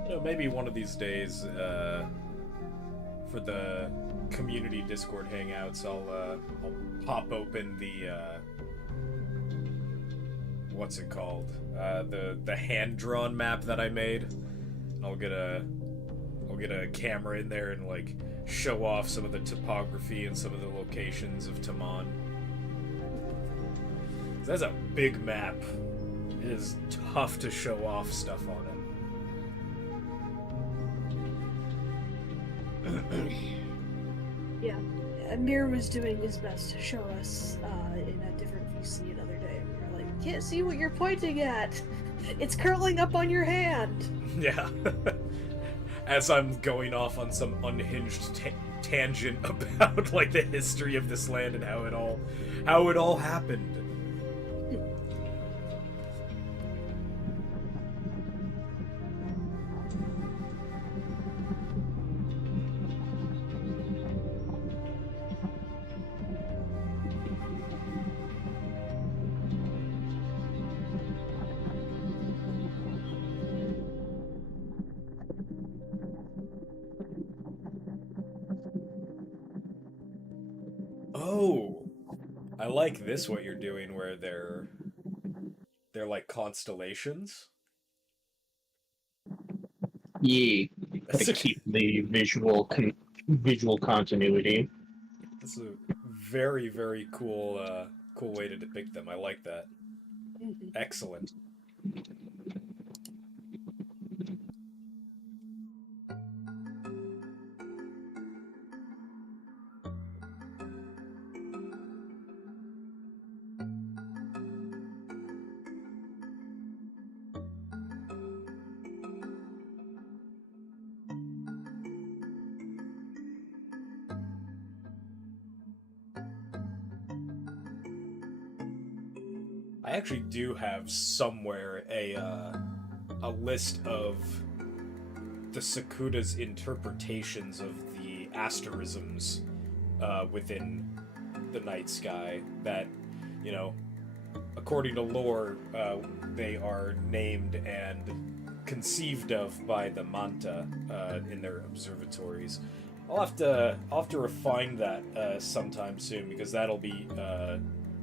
You know, maybe one of these days, for the community Discord hangouts, I'll pop open the, what's it called? The hand-drawn map that I made. And I'll get a camera in there and, like, show off some of the topography and some of the locations of Taman. That's a big map. It is tough to show off stuff on it. Yeah, Amir was doing his best to show us in a different VC another day. We were like, can't see what you're pointing at. It's curling up on your hand. Yeah. As I'm going off on some unhinged tangent about like the history of this land and how it all happened. Oh, I like this, what you're doing, where they're they're like constellations. Yeah, to That's a, keep the visual continuity. that's a very, very cool cool way to depict them. I like that. Mhm. Excellent. I actually do have somewhere a list of the Sekuta's interpretations of the asterisms within the night sky that, you know, according to lore, they are named and conceived of by the Manta in their observatories. I'll have to refine that sometime soon because that'll be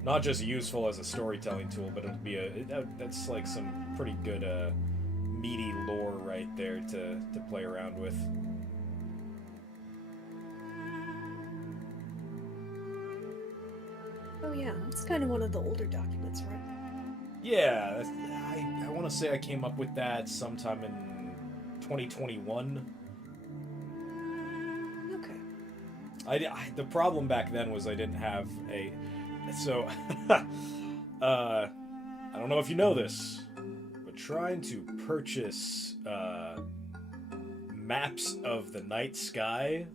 not just useful as a storytelling tool, but it'll be that's like some pretty good meaty lore right there to play around with. Oh yeah, it's kind of one of the older documents, right? Yeah, I want to say I came up with that sometime in 2021. Okay. The problem back then was I didn't have a so I don't know if you know this, but trying to purchase maps of the night sky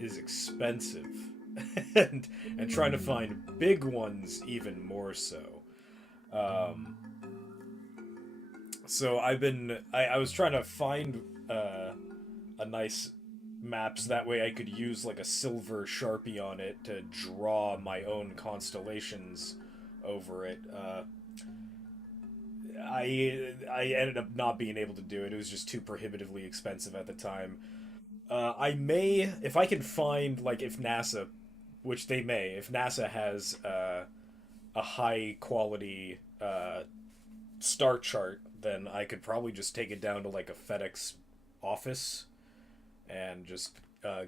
is expensive, and trying to find big ones even more so. So I was trying to find a nice maps that way I could use like a silver Sharpie on it to draw my own constellations over it. I ended up not being able to do it. It was just too prohibitively expensive at the time. I may, if I can find, like, if NASA, which they may, if NASA has a high quality star chart, then I could probably just take it down to like a FedEx office and just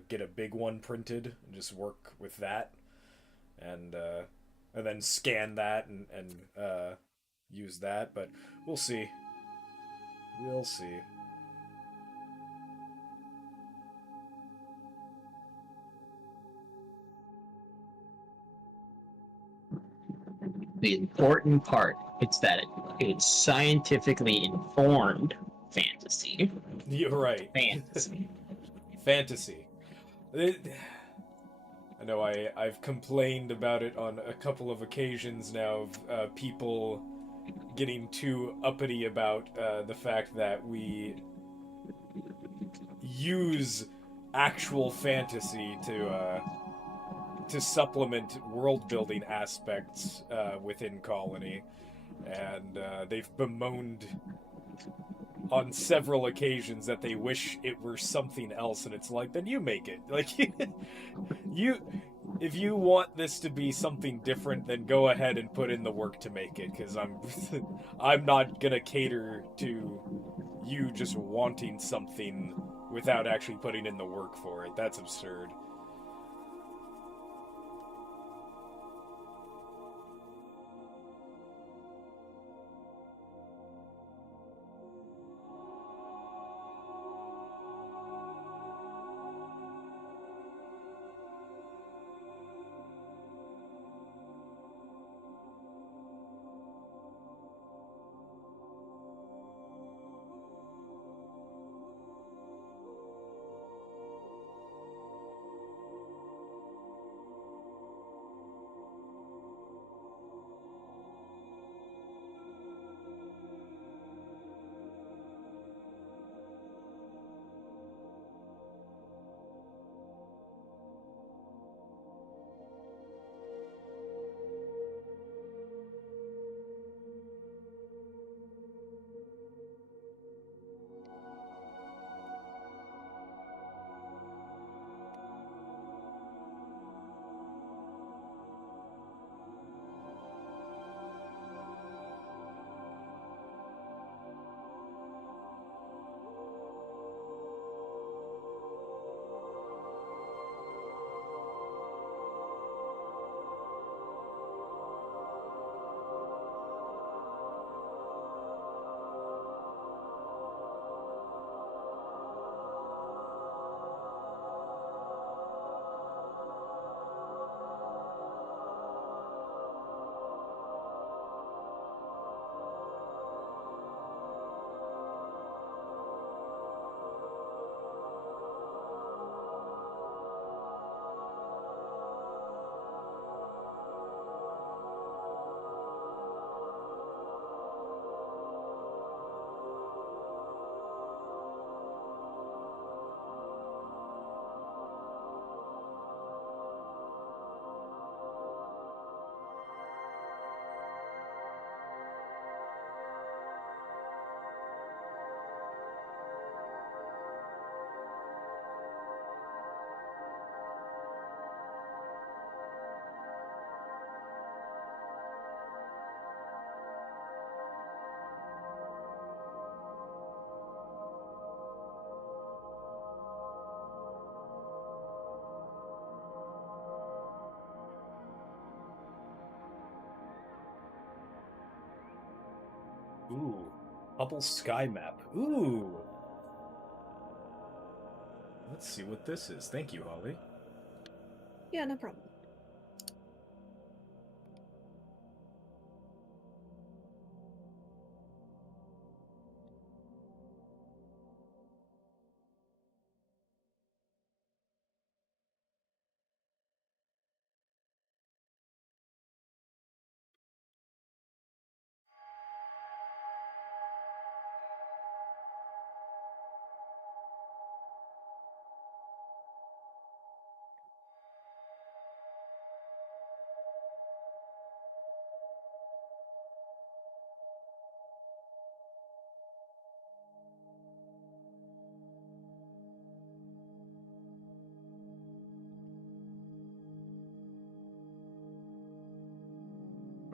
get a big one printed and just work with that, and then scan that and use that. But we'll see. We'll see. The important part is that it's scientifically informed fantasy. You're right. Fantasy. Fantasy. I know I've complained about it on a couple of occasions now of people getting too uppity about the fact that we use actual fantasy to supplement world building aspects within Colony, and they've bemoaned on several occasions that they wish it were something else, and it's like, then you make it. Like, you if you want this to be something different, then go ahead and put in the work to make it, because I'm not gonna cater to you just wanting something without actually putting in the work for it. That's absurd. Ooh. Hubble sky map. Ooh. Let's see what this is. Thank you, Holly. Yeah, no problem.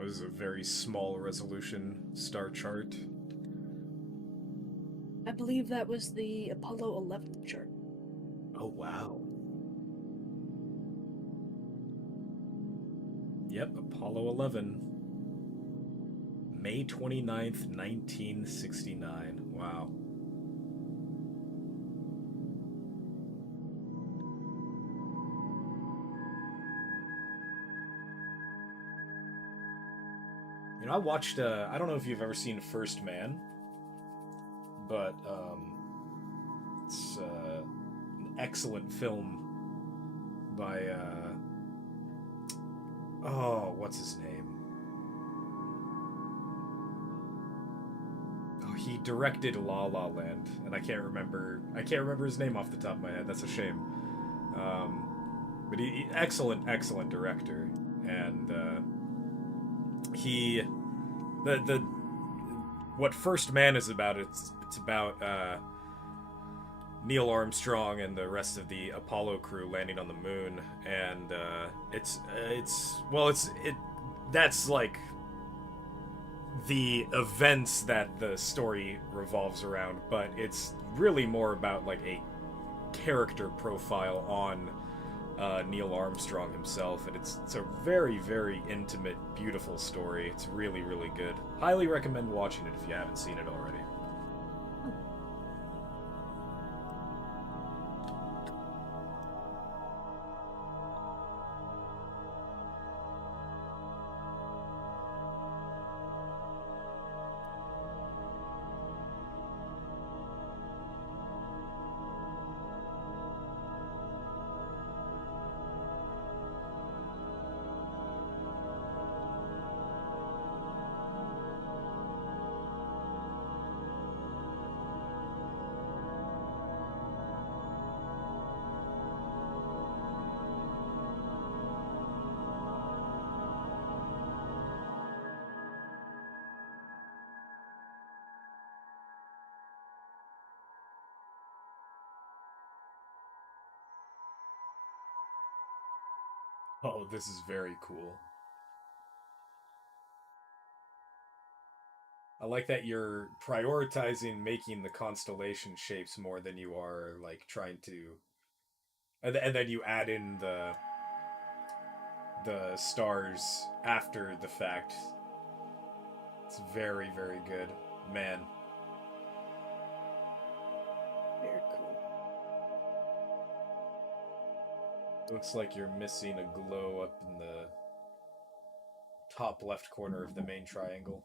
This is a very small resolution star chart. I believe that was the Apollo 11 chart. Oh, wow. Yep, Apollo 11. May 29th, 1969. Wow. You know, I watched, I don't know if you've ever seen First Man, but it's an excellent film by, oh, what's his name? Oh, he directed La La Land, and I can't remember his name off the top of my head. That's a shame. But he excellent director, and he the what First Man is about. It's about Neil Armstrong and the rest of the Apollo crew landing on the moon, and that's like the events that the story revolves around, but it's really more about like a character profile on Neil Armstrong himself, and it's a very, very intimate, beautiful story. It's really, really good. Highly recommend watching it if you haven't seen it already. Oh, this is very cool. I like that you're prioritizing making the constellation shapes more than you are like trying to, and then you add in the stars after the fact. It's very, very good, man. Very cool. Looks like you're missing a glow up in the top left corner of the main triangle.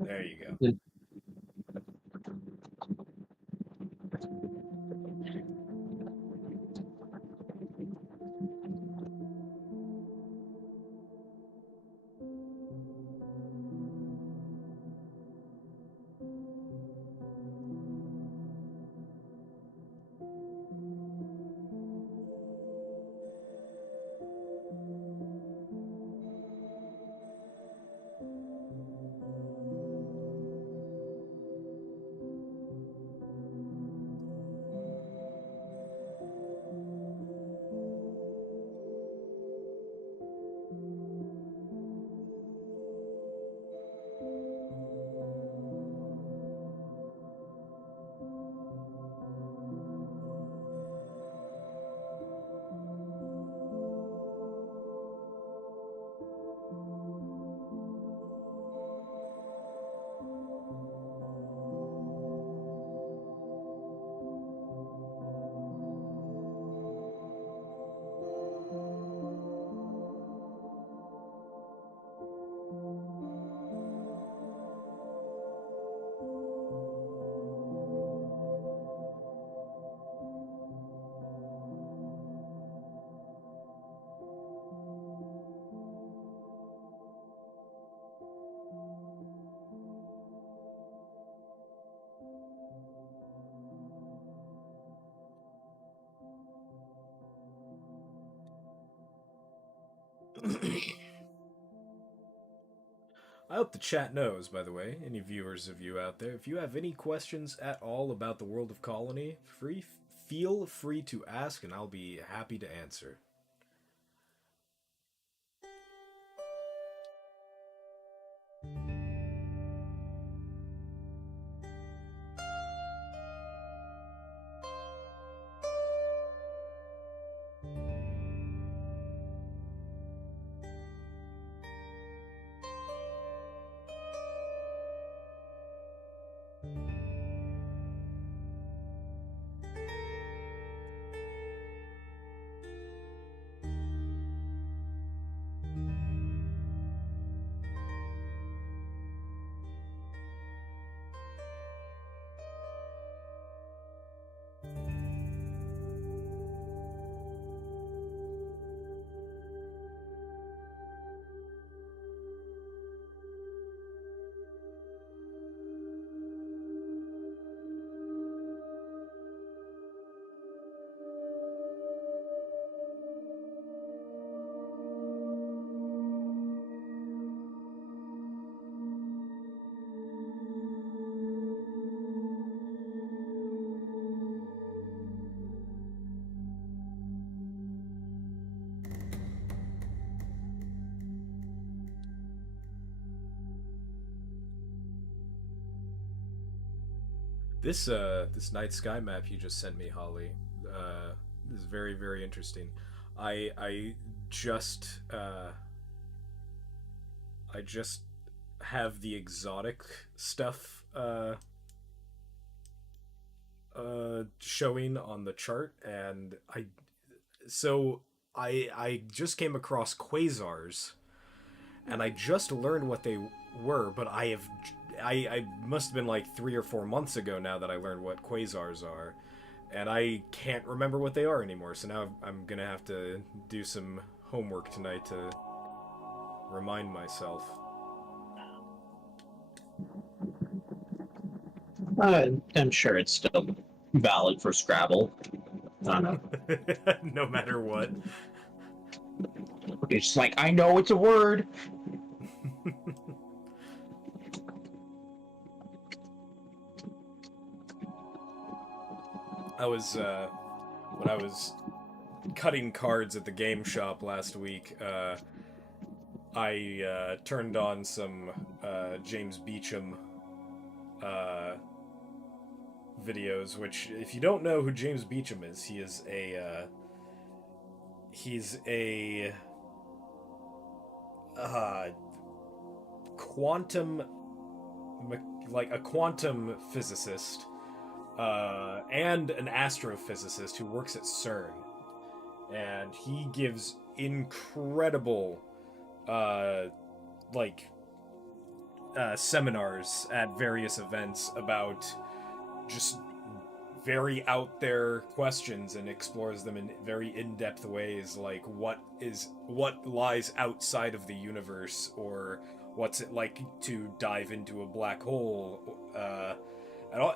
There you go. I hope the chat knows, by the way, any viewers of you out there, if you have any questions at all about the world of Colony, feel free to ask, and I'll be happy to answer. This night sky map you just sent me, Holly, is very, very interesting. I just have the exotic stuff showing on the chart, and I just came across quasars, and I just learned what they were, but I must have been like 3 or 4 months ago now that I learned what quasars are, and I can't remember what they are anymore, so now I'm gonna have to do some homework tonight to remind myself. I'm sure it's still valid for Scrabble. I don't know. No matter what. It's like, I know it's a word! When I was cutting cards at the game shop last week, I turned on some James Beecham videos, which, if you don't know who James Beecham is, he's a quantum physicist and an astrophysicist who works at CERN, and he gives incredible seminars at various events about just very out there questions, and explores them in very in-depth ways, like what lies outside of the universe, or what's it like to dive into a black hole,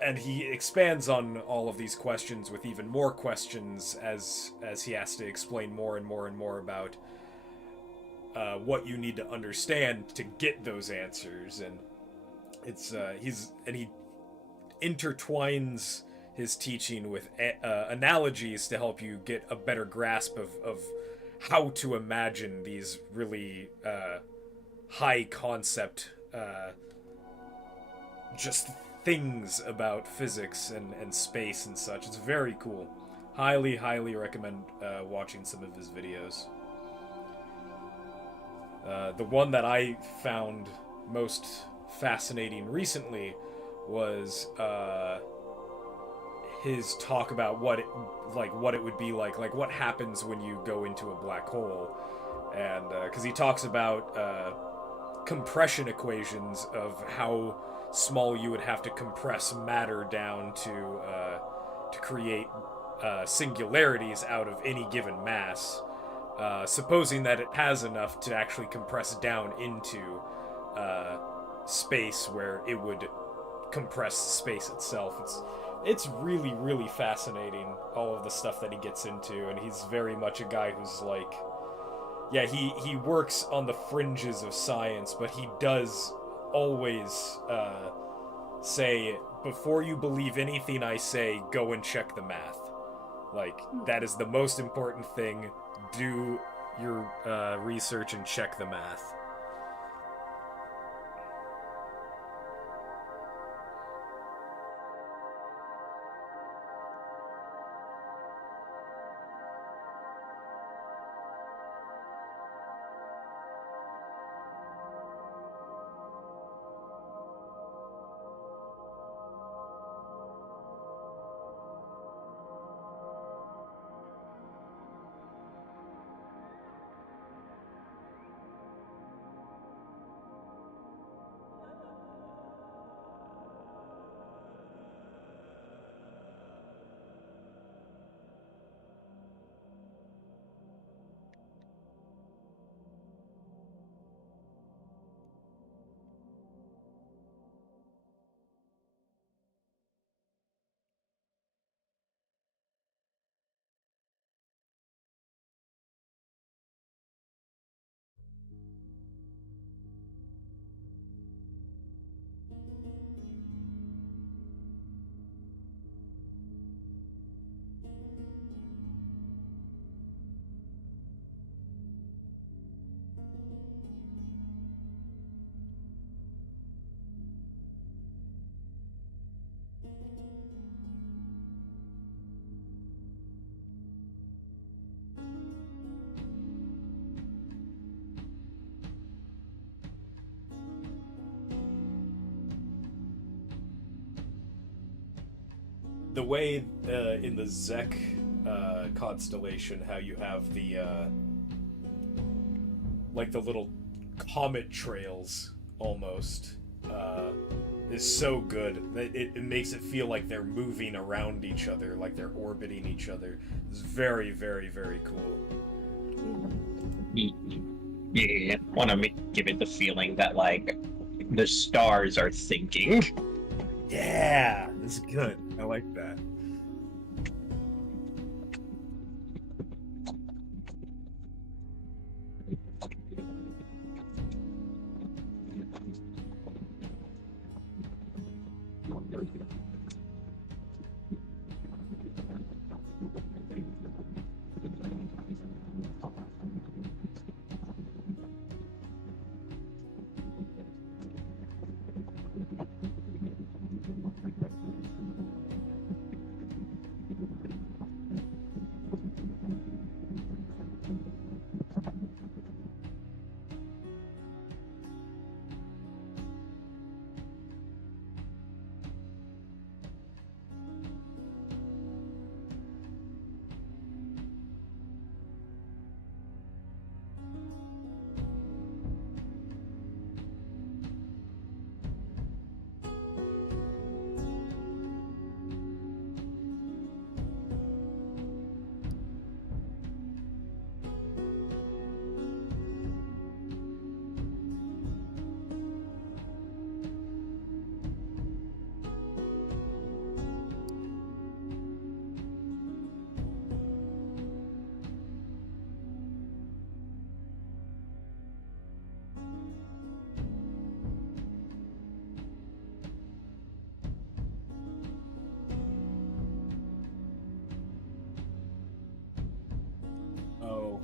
and he expands on all of these questions with even more questions as he has to explain more and more and more about what you need to understand to get those answers. And he intertwines his teaching with analogies to help you get a better grasp of how to imagine these really high concept just things about physics and space and such. It's very cool. Highly, highly recommend watching some of his videos. The one that I found most fascinating recently was his talk about what it would be like what happens when you go into a black hole, and because he talks about compression equations of how small you would have to compress matter down to create singularities out of any given mass, supposing that it has enough to actually compress down into space where it would compress space itself. It's really, really fascinating, all of the stuff that he gets into, and he's very much a guy who's like, yeah, he works on the fringes of science, but he does always say, before you believe anything I say, go and check the math. Like, that is the most important thing. Do your research and check the math. The way in the Zek constellation, how you have the like the little comet trails almost is so good. It makes it feel like they're moving around each other, like they're orbiting each other. It's very, very, very cool. Yeah, want to give it the feeling that like the stars are thinking. Yeah, that's good. I like that.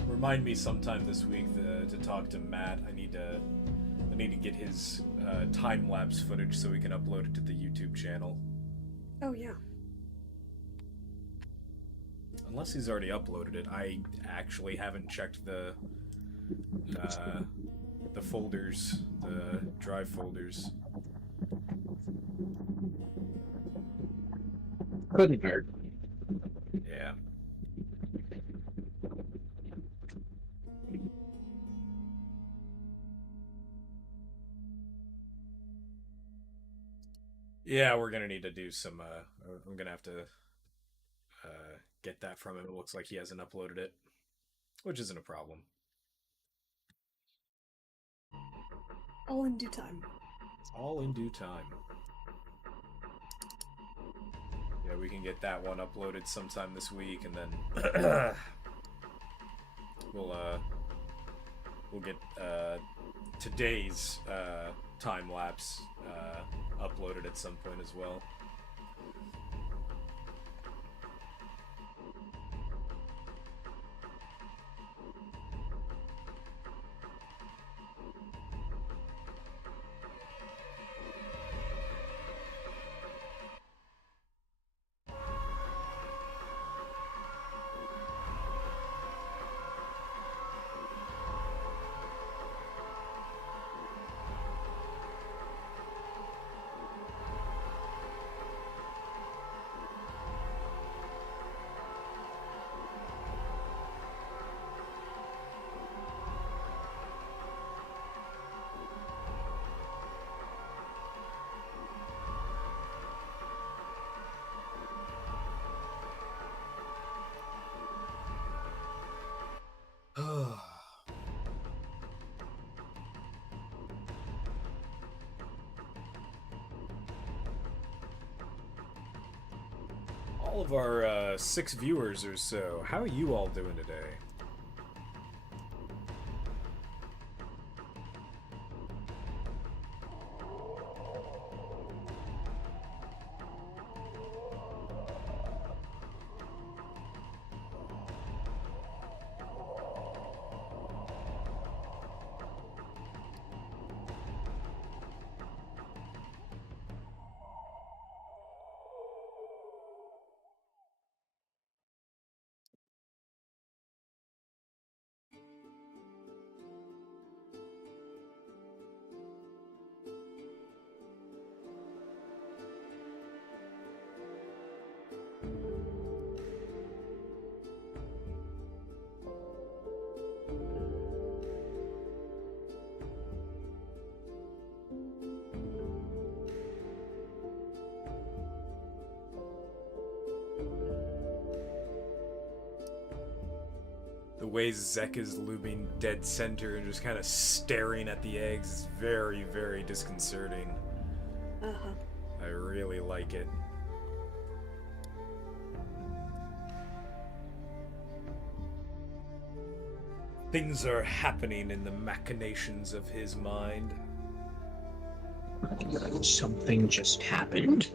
Remind me sometime this week to talk to Matt. I need to get his time-lapse footage so we can upload it to the YouTube channel. Oh yeah. Unless he's already uploaded it. I actually haven't checked the folders, the drive folders. Couldn't hurt. Yeah. Yeah, we're gonna need to do some. I'm gonna have to get that from him. It looks like he hasn't uploaded it, which isn't a problem. All in due time. All in due time. Yeah, we can get that one uploaded sometime this week, and then we'll we'll get today's time lapse uploaded at some point as well. All of our 6 viewers or so, how are you all doing today? The way Zek is looming dead center and just kind of staring at the eggs is very, very disconcerting. Uh-huh. I really like it. Things are happening in the machinations of his mind. Something just happened.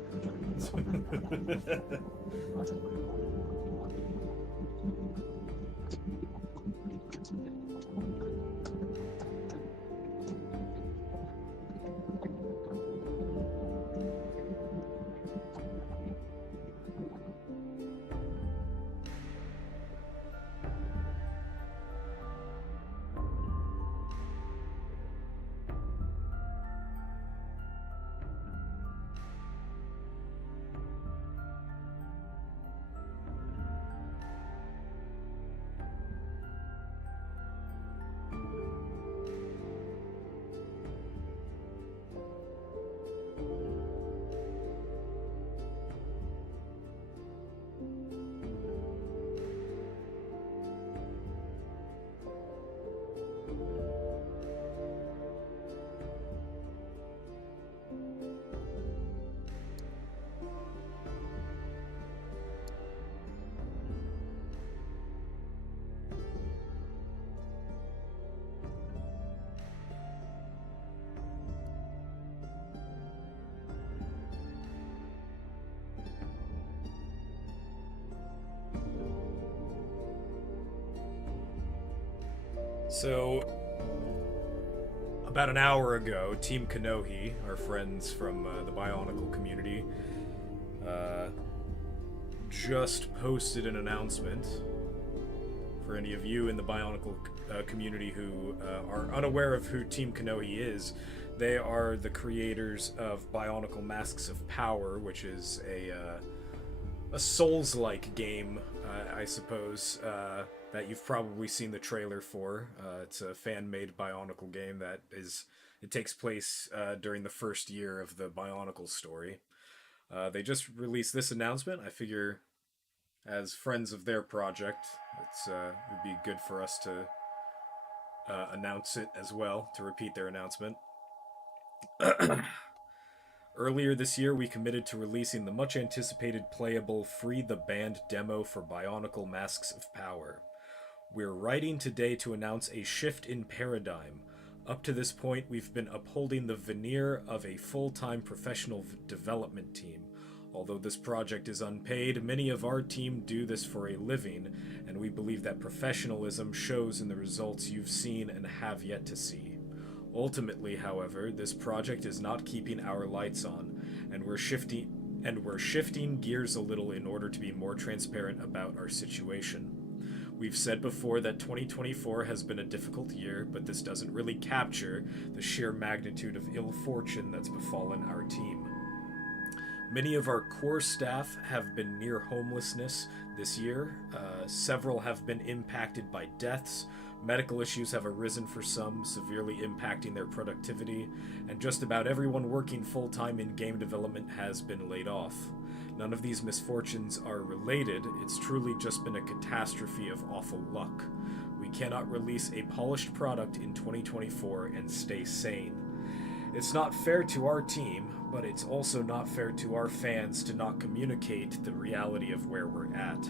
So, about an hour ago, Team Kanohi, our friends from the Bionicle community, just posted an announcement for any of you in the Bionicle community who are unaware of who Team Kanohi is. They are the creators of Bionicle Masks of Power, which is a Souls-like game, I suppose, that you've probably seen the trailer for. It's a fan-made Bionicle game that it takes place during the first year of the Bionicle story. They just released this announcement. I figure, as friends of their project, it would be good for us to announce it as well, to repeat their announcement. Earlier this year, we committed to releasing the much-anticipated playable Free the Band demo for Bionicle Masks of Power. We're writing today to announce a shift in paradigm. Up to this point, we've been upholding the veneer of a full-time professional development team. Although this project is unpaid, many of our team do this for a living, and we believe that professionalism shows in the results you've seen and have yet to see. Ultimately, however, this project is not keeping our lights on, and we're shifting gears a little in order to be more transparent about our situation. We've said before that 2024 has been a difficult year, but this doesn't really capture the sheer magnitude of ill fortune that's befallen our team. Many of our core staff have been near homelessness this year. Several have been impacted by deaths. Medical issues have arisen for some, severely impacting their productivity, and just about everyone working full-time in game development has been laid off. None of these misfortunes are related. It's truly just been a catastrophe of awful luck. We cannot release a polished product in 2024 and stay sane. It's not fair to our team, but it's also not fair to our fans to not communicate the reality of where we're at.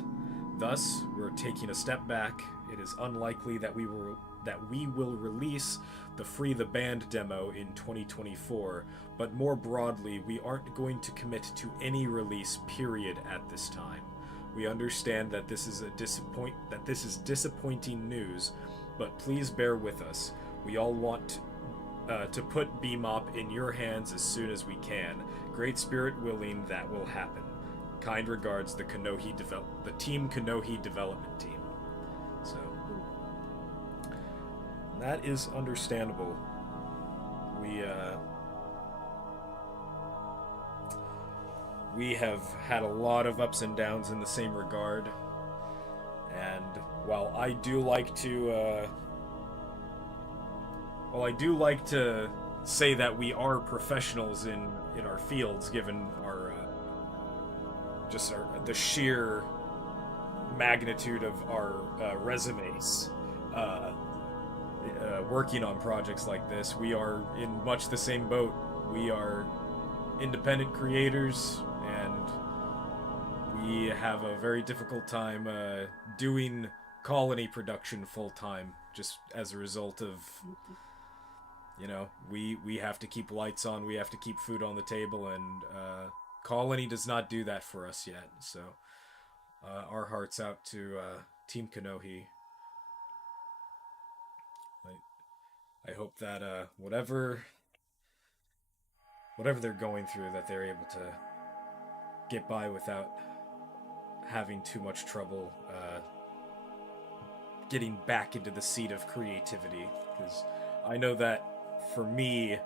Thus, we're taking a step back. It is unlikely that we will release the Free the Band demo in 2024, but more broadly, we aren't going to commit to any release period at this time. We understand that this is disappointing news, but please bear with us. We all want to put BMOP in your hands as soon as we can. Great spirit willing, that will happen. Kind regards, the Team Konohi development team. So that is understandable. We have had a lot of ups and downs in the same regard, and while I do like to say that we are professionals in our fields, given our the sheer magnitude of our resumes, working on projects like this, we are in much the same boat. We are independent creators, and we have a very difficult time doing Colony production full-time, just as a result of, we have to keep lights on, we have to keep food on the table, and Colony does not do that for us yet. So our hearts out to Team Konohi. I hope that whatever they're going through, that they're able to get by without having too much trouble getting back into the seat of creativity. Because I know that for me,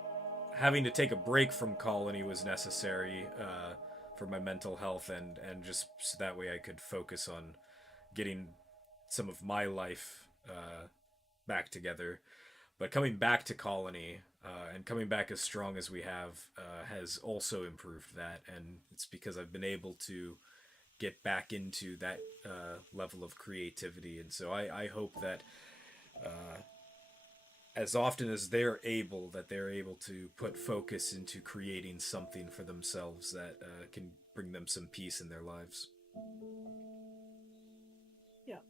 having to take a break from Colony was necessary for my mental health, and just so that way I could focus on getting some of my life back together. But coming back to Colony and coming back as strong as we have has also improved that, and it's because I've been able to get back into that level of creativity. And so I hope that as often as they're able to put focus into creating something for themselves that can bring them some peace in their lives. Yeah.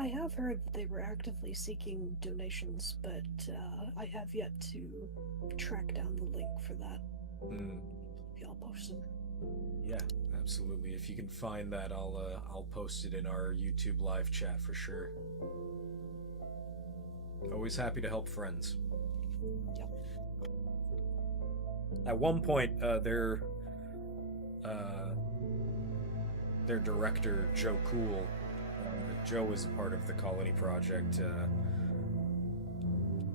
I have heard that they were actively seeking donations, but I have yet to track down the link for that. Maybe I'll post them. Yeah, absolutely. If you can find that, I'll post it in our YouTube live chat for sure. Always happy to help friends. Yep. At one point, their director, Joe Cool, Joe was a part of the Colony project.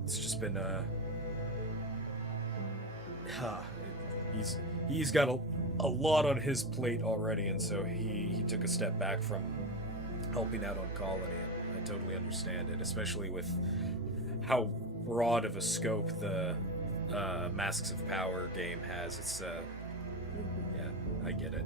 It's just been he's got a lot on his plate already, and so he took a step back from helping out on Colony, and I totally understand it, especially with how broad of a scope the Masks of Power game has. It's yeah, I get it.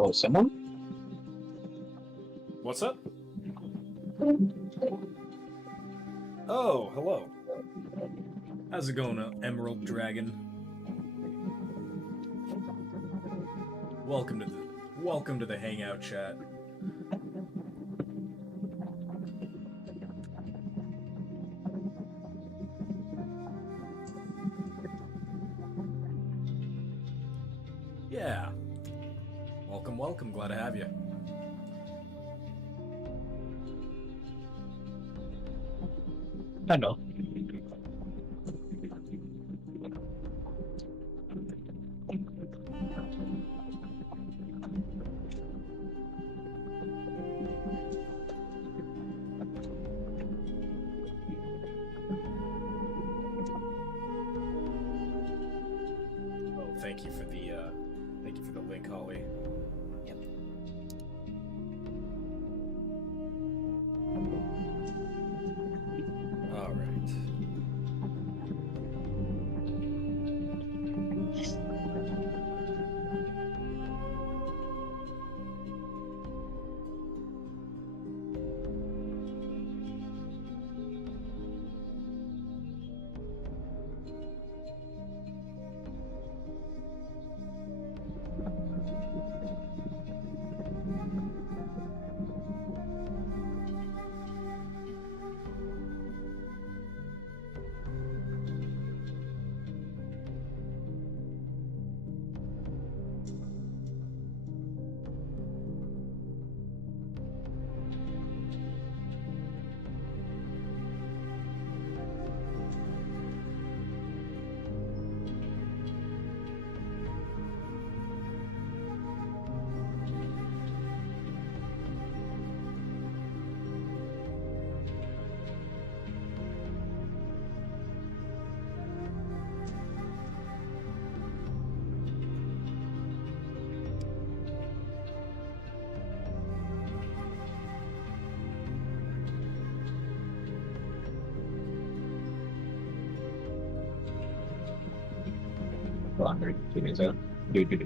Oh, someone? What's up? Oh, hello. How's it going, Emerald Dragon? Welcome to the Hangout chat. Yeah. Welcome. Glad to have you. I know. Oh, thank you for the link, Holly. Yep. All right.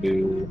Do.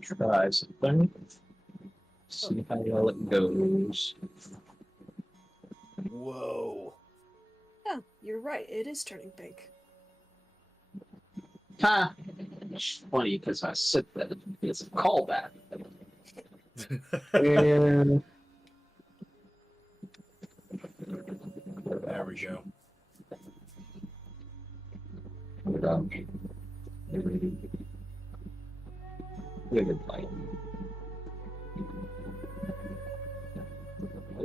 Try something. See how well it goes. Whoa. Oh, you're right. It is turning pink. Ha! It's funny because I said that it's a callback. And There we go. Good fight.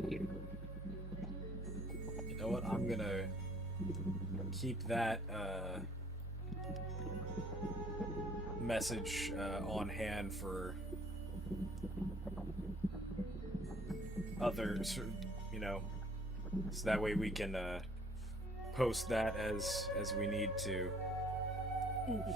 You know what? I'm gonna keep that message on hand for others, you know, so that way we can post that as we need to. Mhm.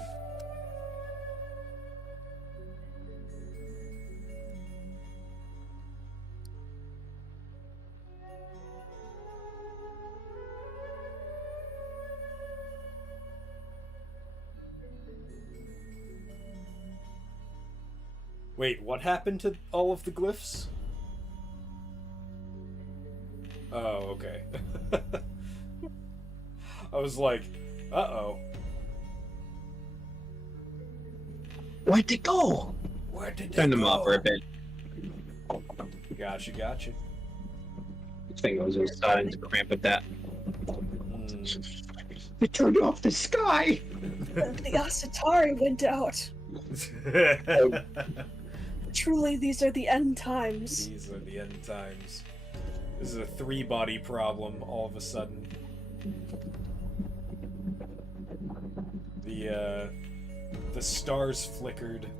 Wait, what happened to all of the glyphs? Oh, okay. I was like, uh-oh. Where'd it go? Where did they Turn them go? off for a bit. Gotcha. I think I was starting to cramp with that. Mm. They turned off the sky! The Asatari went out. Truly, these are the end times. These are the end times. This is a 3-body problem all of a sudden. The stars flickered.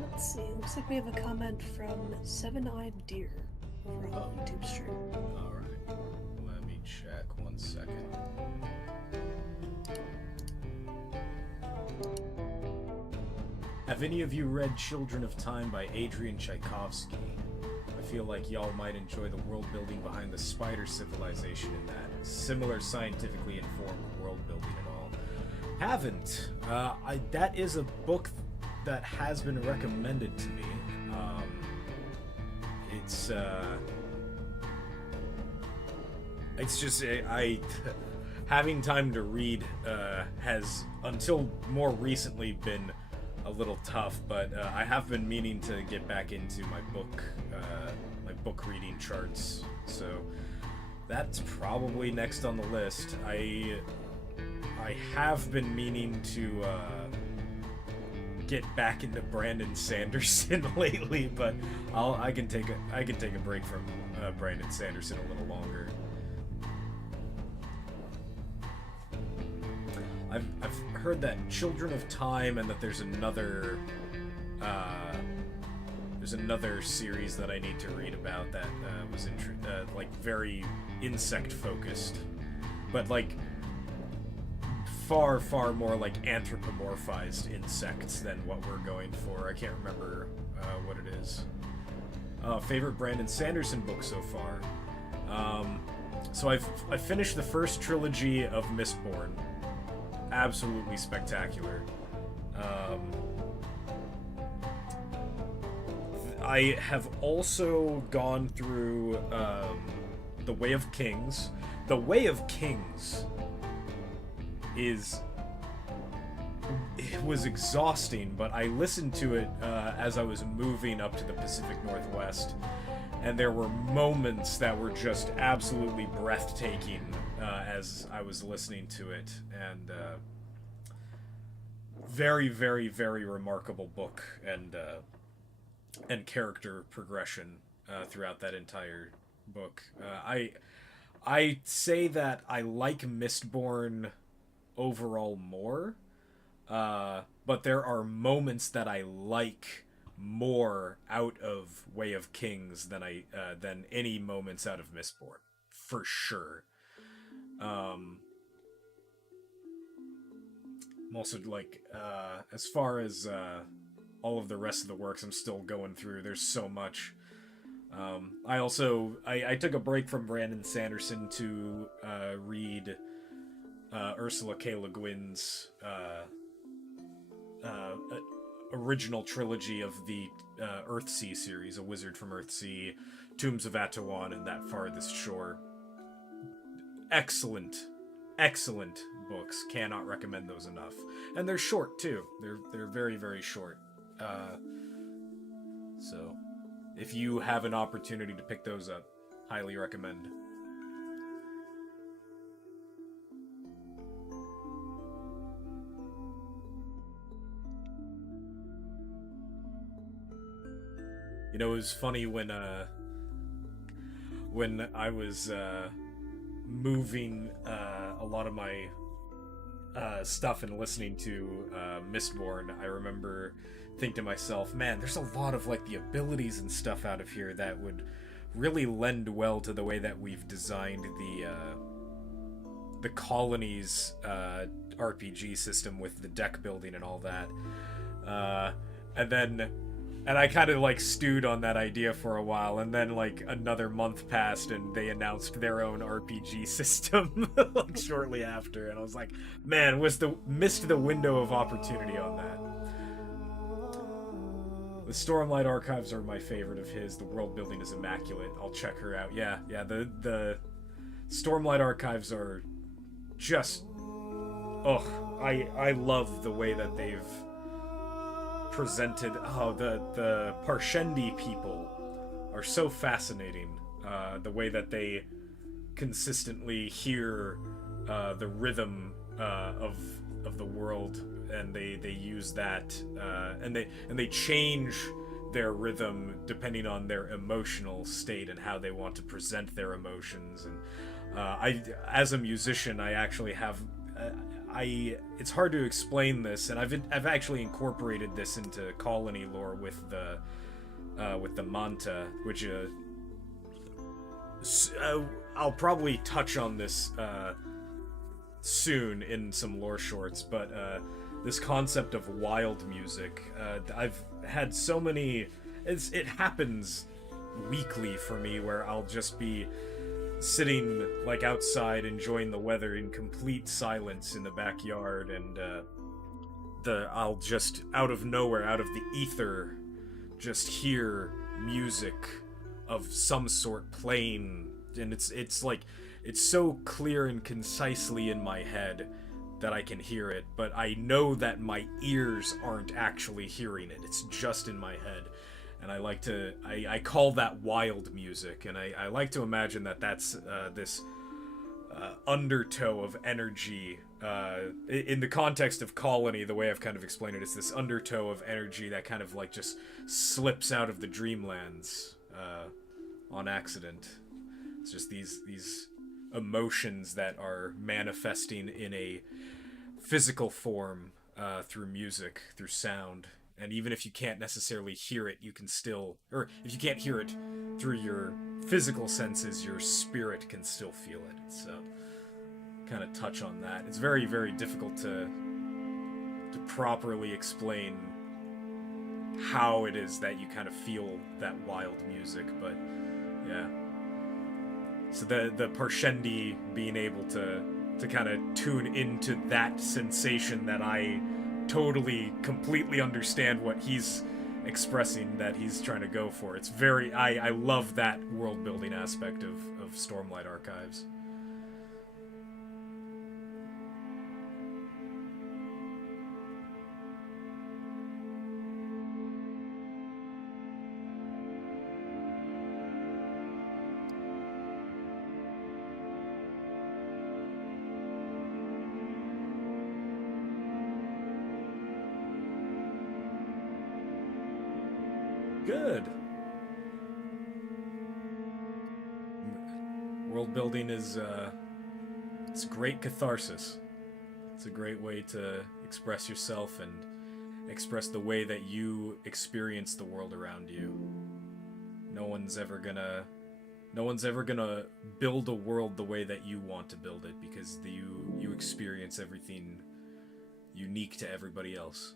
Let's see, looks like we have a comment from Seven-Eyed Deer. over on the YouTube stream. Alright. Let me check 1 second. Have any of you read Children of Time by Adrian Tchaikovsky? I feel like y'all might enjoy the world building behind the spider civilization in that. Similar scientifically informed world building and all. Haven't. That is a book that has been recommended to me. It's just having time to read has until more recently been a little tough, but I have been meaning to get back into my book reading charts, so that's probably next on the list. I have been meaning to get back into Brandon Sanderson lately, but I can take a break from Brandon Sanderson a little longer. I've heard that Children of Time, and that there's another series that I need to read about that was like very insect focused, but like far more like anthropomorphized insects than what we're going for. I can't remember what it is. Favorite Brandon Sanderson book so far. So I've finished the first trilogy of Mistborn. Absolutely spectacular. I have also gone through The Way of Kings. The Way of Kings it was exhausting, but I listened to it as I was moving up to the Pacific Northwest, and there were moments that were just absolutely breathtaking as I was listening to it, and very remarkable book, and character progression throughout that entire book. I say that I like Mistborn overall more, but there are moments that I like more out of Way of Kings than any moments out of Mistborn, for sure. I'm also like, as far as all of the rest of the works I'm still going through, there's so much. I took a break from Brandon Sanderson to read Ursula K. Le Guin's original trilogy of the Earthsea series, A Wizard from Earthsea, Tombs of Atuan, and That Farthest Shore. Excellent books. Cannot recommend those enough. And they're short too. They're very short. So if you have an opportunity to pick those up, highly recommend. You know, it was funny when I was moving a lot of my stuff and listening to Mistborn, I remember thinking to myself, man, there's a lot of like the abilities and stuff out of here that would really lend well to the way that we've designed the colonies RPG system with the deck building and all that. And I kind of like stewed on that idea for a while, and then like another month passed and they announced their own RPG system like shortly after, and I was like, man, missed the window of opportunity on that. The Stormlight Archives are my favorite of his. The world building is immaculate. I'll check her out. Yeah, the Stormlight Archives are just, I love the way that they've presented. The Parshendi people are so fascinating. The way that they consistently hear the rhythm of the world, and they use that, and they change their rhythm depending on their emotional state and how they want to present their emotions. And as a musician, I actually have. It's hard to explain this, and I've actually incorporated this into colony lore with the Manta, which I'll probably touch on this soon in some lore shorts, but this concept of wild music, I've had so many. It happens weekly for me where I'll just be sitting like outside enjoying the weather in complete silence in the backyard, and I'll just out of nowhere, out of the ether, just hear music of some sort playing, and it's like it's so clear and concisely in my head that I can hear it, but I know that my ears aren't actually hearing it. It's just in my head. And I like to, I call that wild music, and I like to imagine that that's this undertow of energy. In the context of Colony, the way I've kind of explained it, it's this undertow of energy that kind of like just slips out of the dreamlands on accident. It's just these emotions that are manifesting in a physical form through music, through sound. And even if you can't necessarily hear it, you can still, or if you can't hear it through your physical senses, your spirit can still feel it. So, kind of touch on that. It's very, very difficult to properly explain how it is that you kind of feel that wild music, but yeah. So the Parshendi being able to kind of tune into that sensation that I totally, completely understand what he's expressing, that he's trying to go for. It's very, I love that world building aspect of Stormlight Archives. Good. World building is it's great catharsis. It's a great way to express yourself and express the way that you experience the world around you. No one's ever gonna build a world the way that you want to build it, because you experience everything unique to everybody else.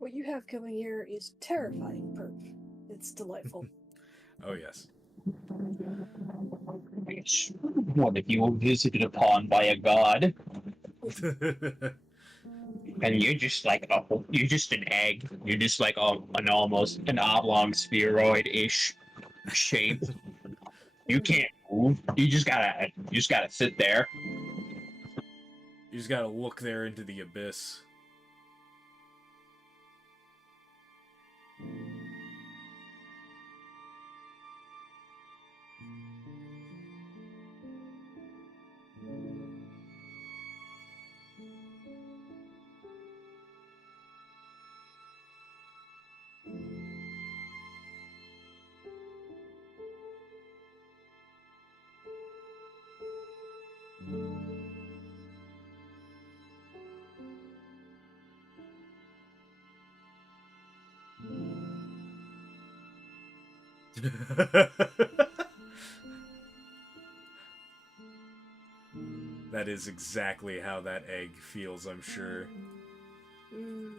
What you have coming here is terrifying, Perp. It's delightful. Oh yes. What if you were visited upon by a god, and you're just like you're just an egg. You're just like an almost an oblong spheroid-ish shape. You can't move. You just gotta sit there. You just gotta look there into the abyss. That is exactly how that egg feels, I'm sure. Mm.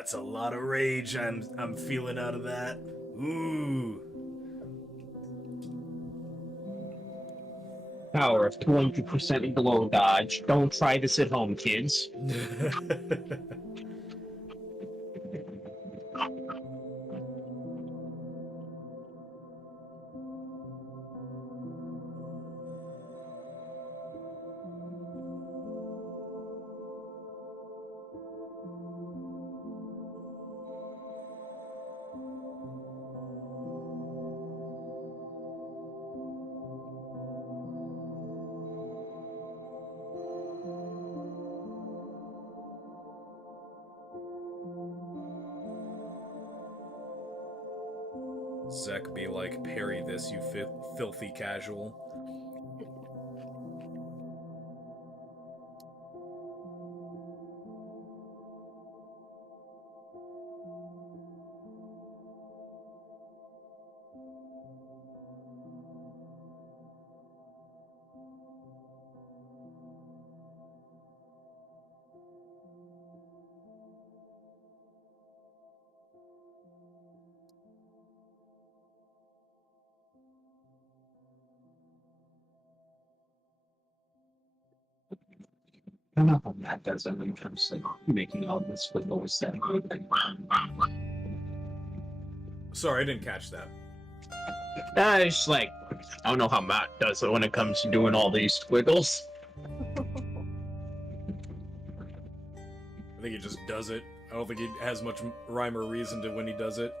That's a lot of rage I'm feeling out of that. Ooh. Power of 200% glow dodge. Don't try this at home, kids. Zek be like, parry this, you filthy casual. I don't know how Matt does it when it comes to making all this with always that. Sorry, I didn't catch that. It's like, I don't know how Matt does it when it comes to doing all these squiggles. I think he just does it. I don't think he has much rhyme or reason to when he does it.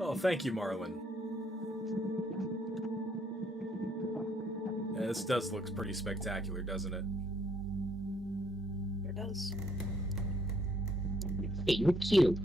Oh, thank you, Marlon. Yeah, this does look pretty spectacular, doesn't it? It does. Hey, you're cute.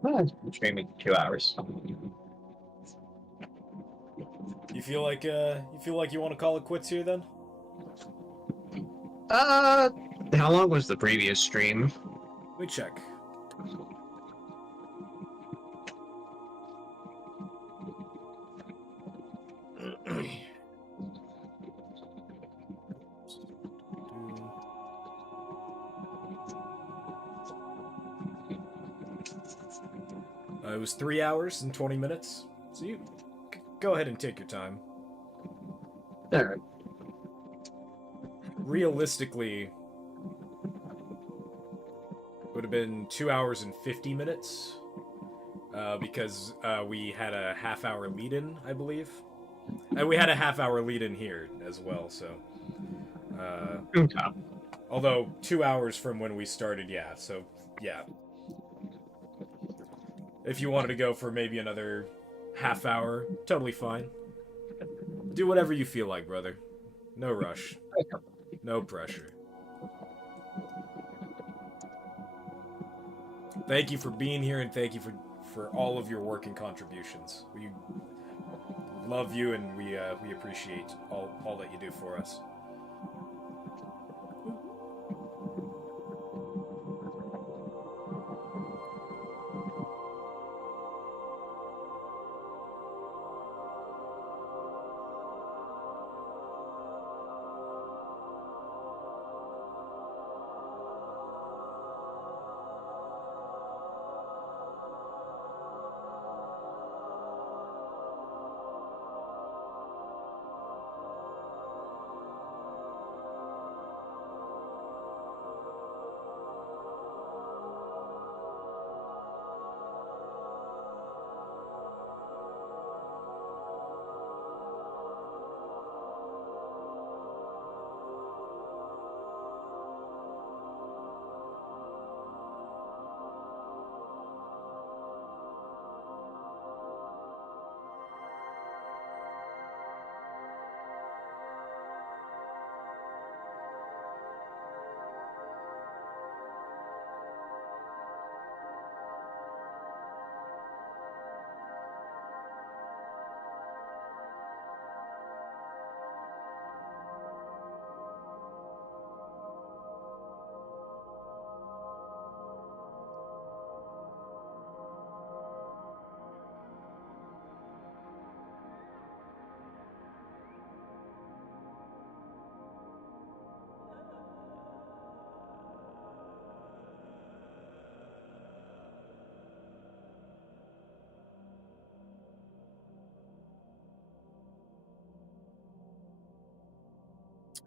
Well, I'm streaming 2 hours. You feel like you want to call it quits here then? How long was the previous stream? Let me check. It was 3 hours and 20 minutes. So you go ahead and take your time. Alright. Realistically, it would have been 2 hours and 50 minutes. Because we had a half-hour lead-in, I believe. And we had a half-hour lead-in here as well, so... Okay. Although 2 hours from when we started, yeah. So yeah, if you wanted to go for maybe another half hour, totally fine. Do whatever you feel like, brother. No rush. No pressure. Thank you for being here, and thank you for all of your work and contributions. We love you, and we appreciate all that you do for us.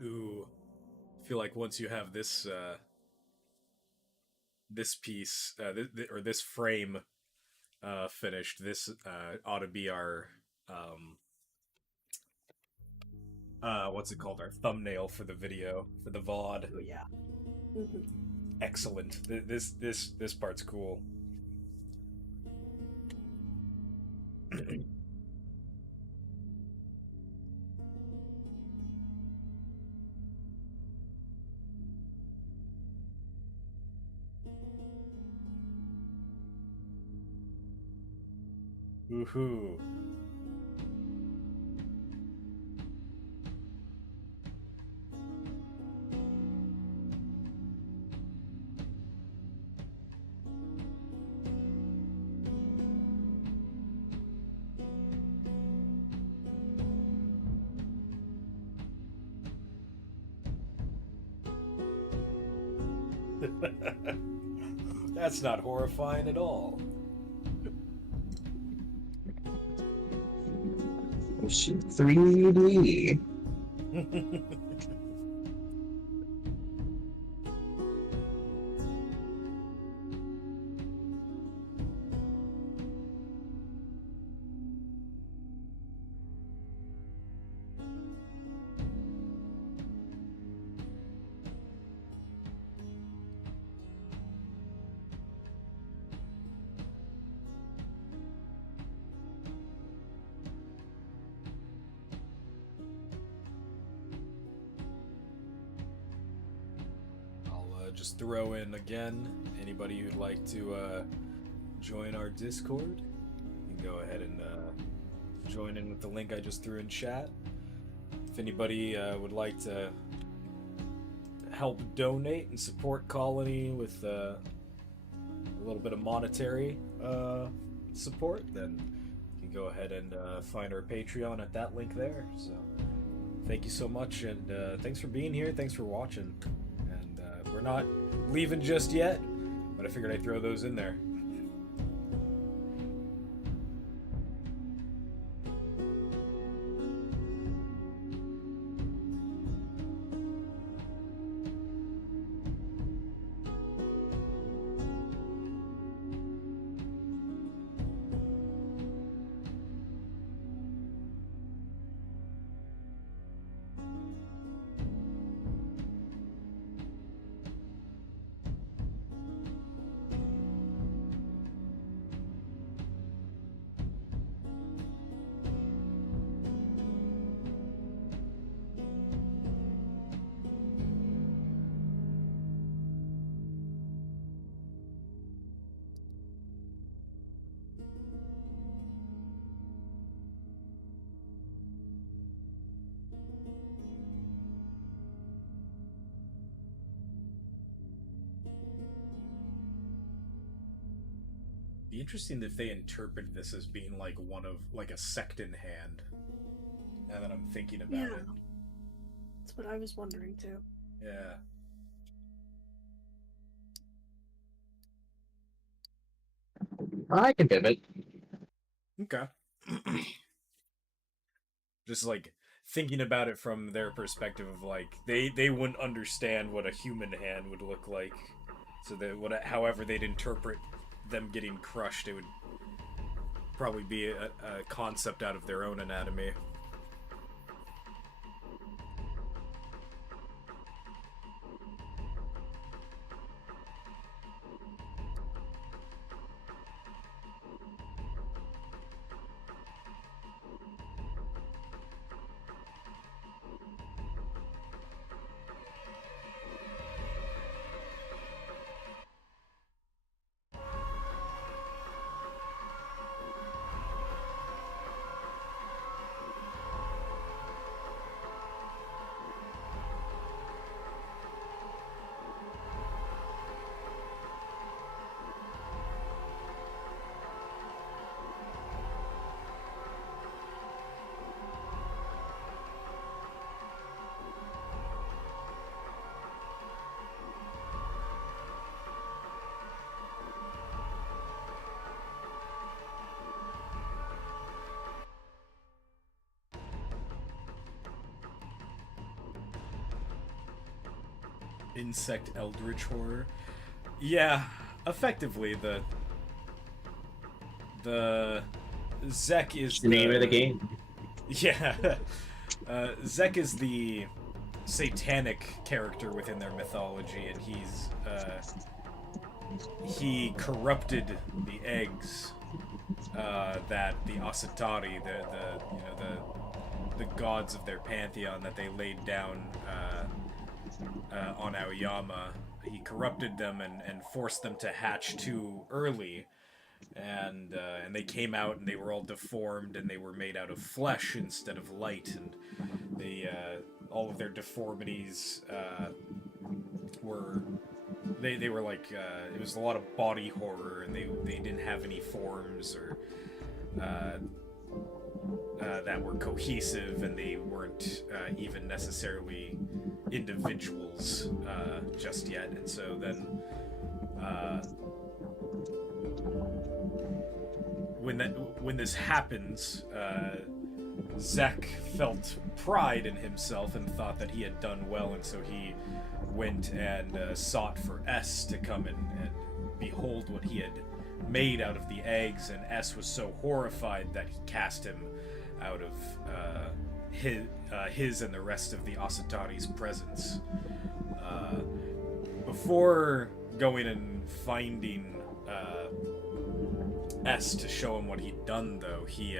Ooh, I feel like once you have this this piece or this frame finished, this ought to be our what's it called? Our thumbnail for the video for the VOD. Oh yeah. Mm-hmm. Excellent. This part's cool. Woohoo. That's not horrifying at all. Shoot, 3D. Just throw in again, anybody who'd like to join our Discord, you can go ahead and join in with the link I just threw in chat. If anybody would like to help donate and support Colony with a little bit of monetary support, then you can go ahead and find our Patreon at that link there. So thank you so much, and thanks for being here, thanks for watching. We're not leaving just yet, but I figured I'd throw those in there. interesting if they interpret this as being like a second hand. Now that I'm thinking about it. That's what I was wondering too. Yeah. I can pivot. Okay. Just like thinking about it from their perspective of like they wouldn't understand what a human hand would look like, so that however they'd interpret them getting crushed, it would probably be a concept out of their own anatomy. Insect eldritch horror. Yeah, effectively the Zek is the name of the game. Yeah. Zek is the satanic character within their mythology, and he corrupted the eggs that the Asatari, the gods of their pantheon that they laid down on Aoyama. He corrupted them and forced them to hatch too early, and they came out and they were all deformed and they were made out of flesh instead of light, and they all of their deformities were like it was a lot of body horror, and they didn't have any forms or that were cohesive, and they weren't even necessarily individuals just yet. And so then when this happens, Zek felt pride in himself and thought that he had done well, and so he went and sought for S to come and behold what he had made out of the eggs, and S was so horrified that he cast him out of his and the rest of the Asatari's presence. Before going and finding S to show him what he'd done, though, he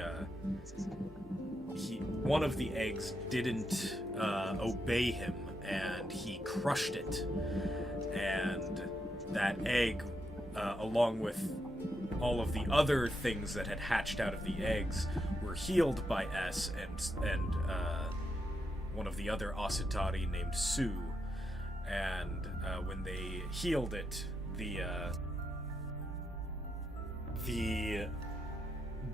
one of the eggs didn't obey him, and he crushed it, and that egg, along with all of the other things that had hatched out of the eggs, were healed by S and one of the other Asatari named Sue. And when they healed it, the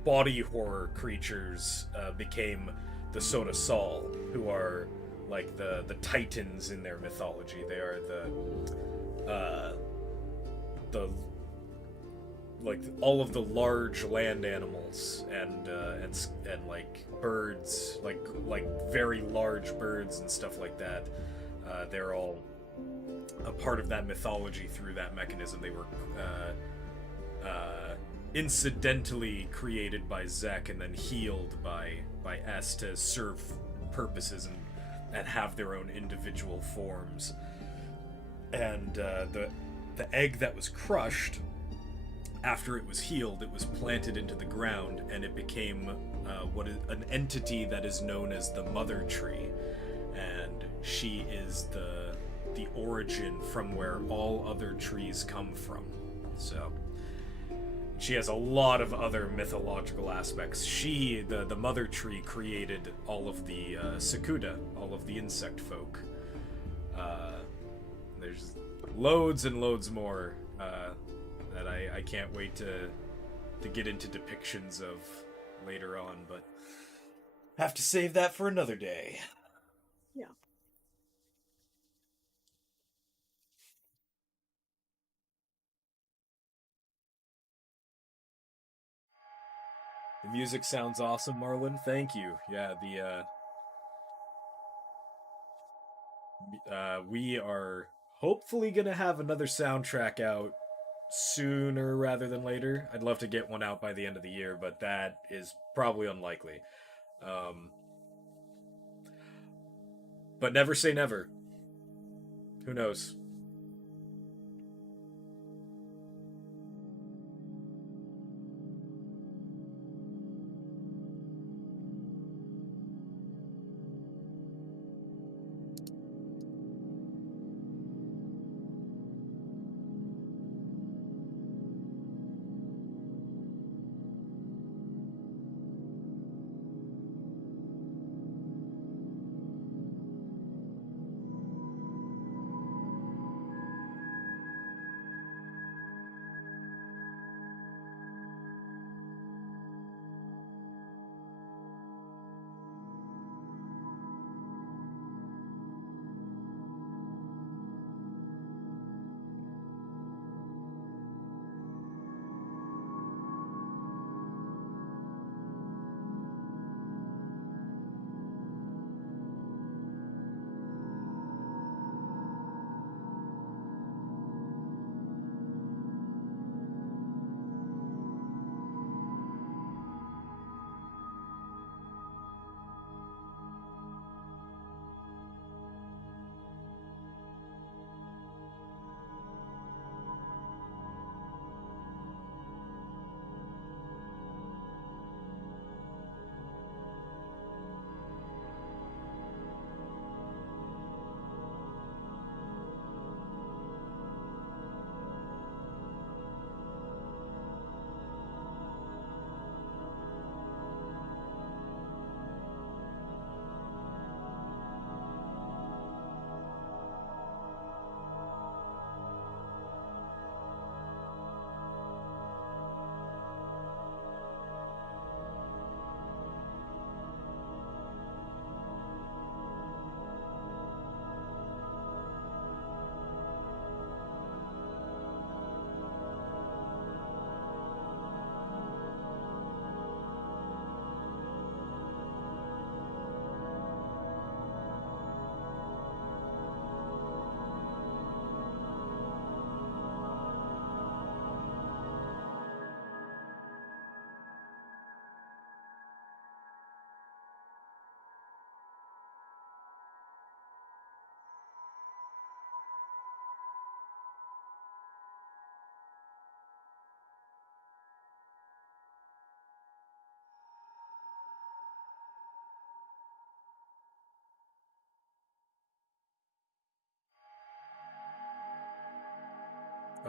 body horror creatures became the Soda Sol, who are like the titans in their mythology. They are the like all of the large land animals and like birds, like very large birds and stuff like that. They're all a part of that mythology through that mechanism. They were incidentally created by Zek and then healed by S to serve purposes and have their own individual forms. And the egg that was crushed, after it was healed, it was planted into the ground, and it became an entity that is known as the Mother Tree, and she is the origin from where all other trees come from. So she has a lot of other mythological aspects. She, the Mother Tree, created all of the Sekuta, all of the insect folk. There's loads and loads more that I can't wait to to get into depictions of later on, but have to save that for another day. Yeah. The music sounds awesome, Marlon. Thank you. Yeah, we are hopefully gonna have another soundtrack out sooner rather than later. I'd love to get one out by the end of the year, but that is probably unlikely. But never say never. Who knows?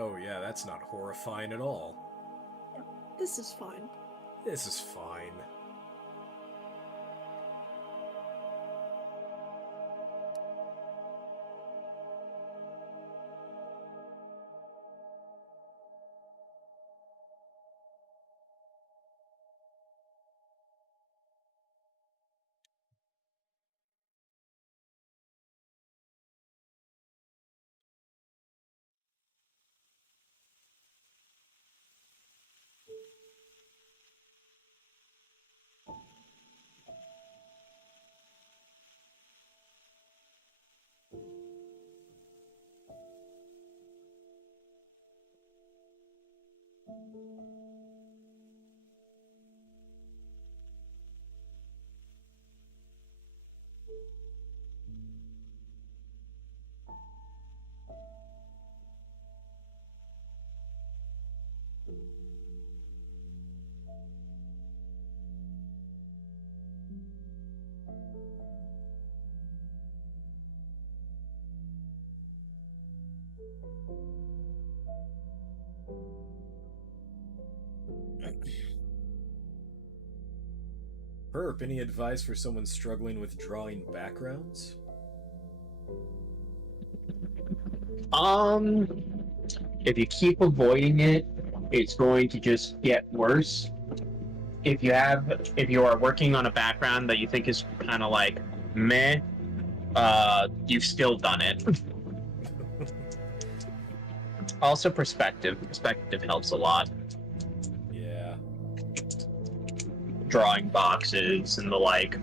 Oh yeah, that's not horrifying at all. This is fine. This is fine. Herp, any advice for someone struggling with drawing backgrounds? If you keep avoiding it, it's going to just get worse. If you are working on a background that you think is kind of like meh, you've still done it. Also, perspective. Perspective helps a lot. Yeah. Drawing boxes and the like.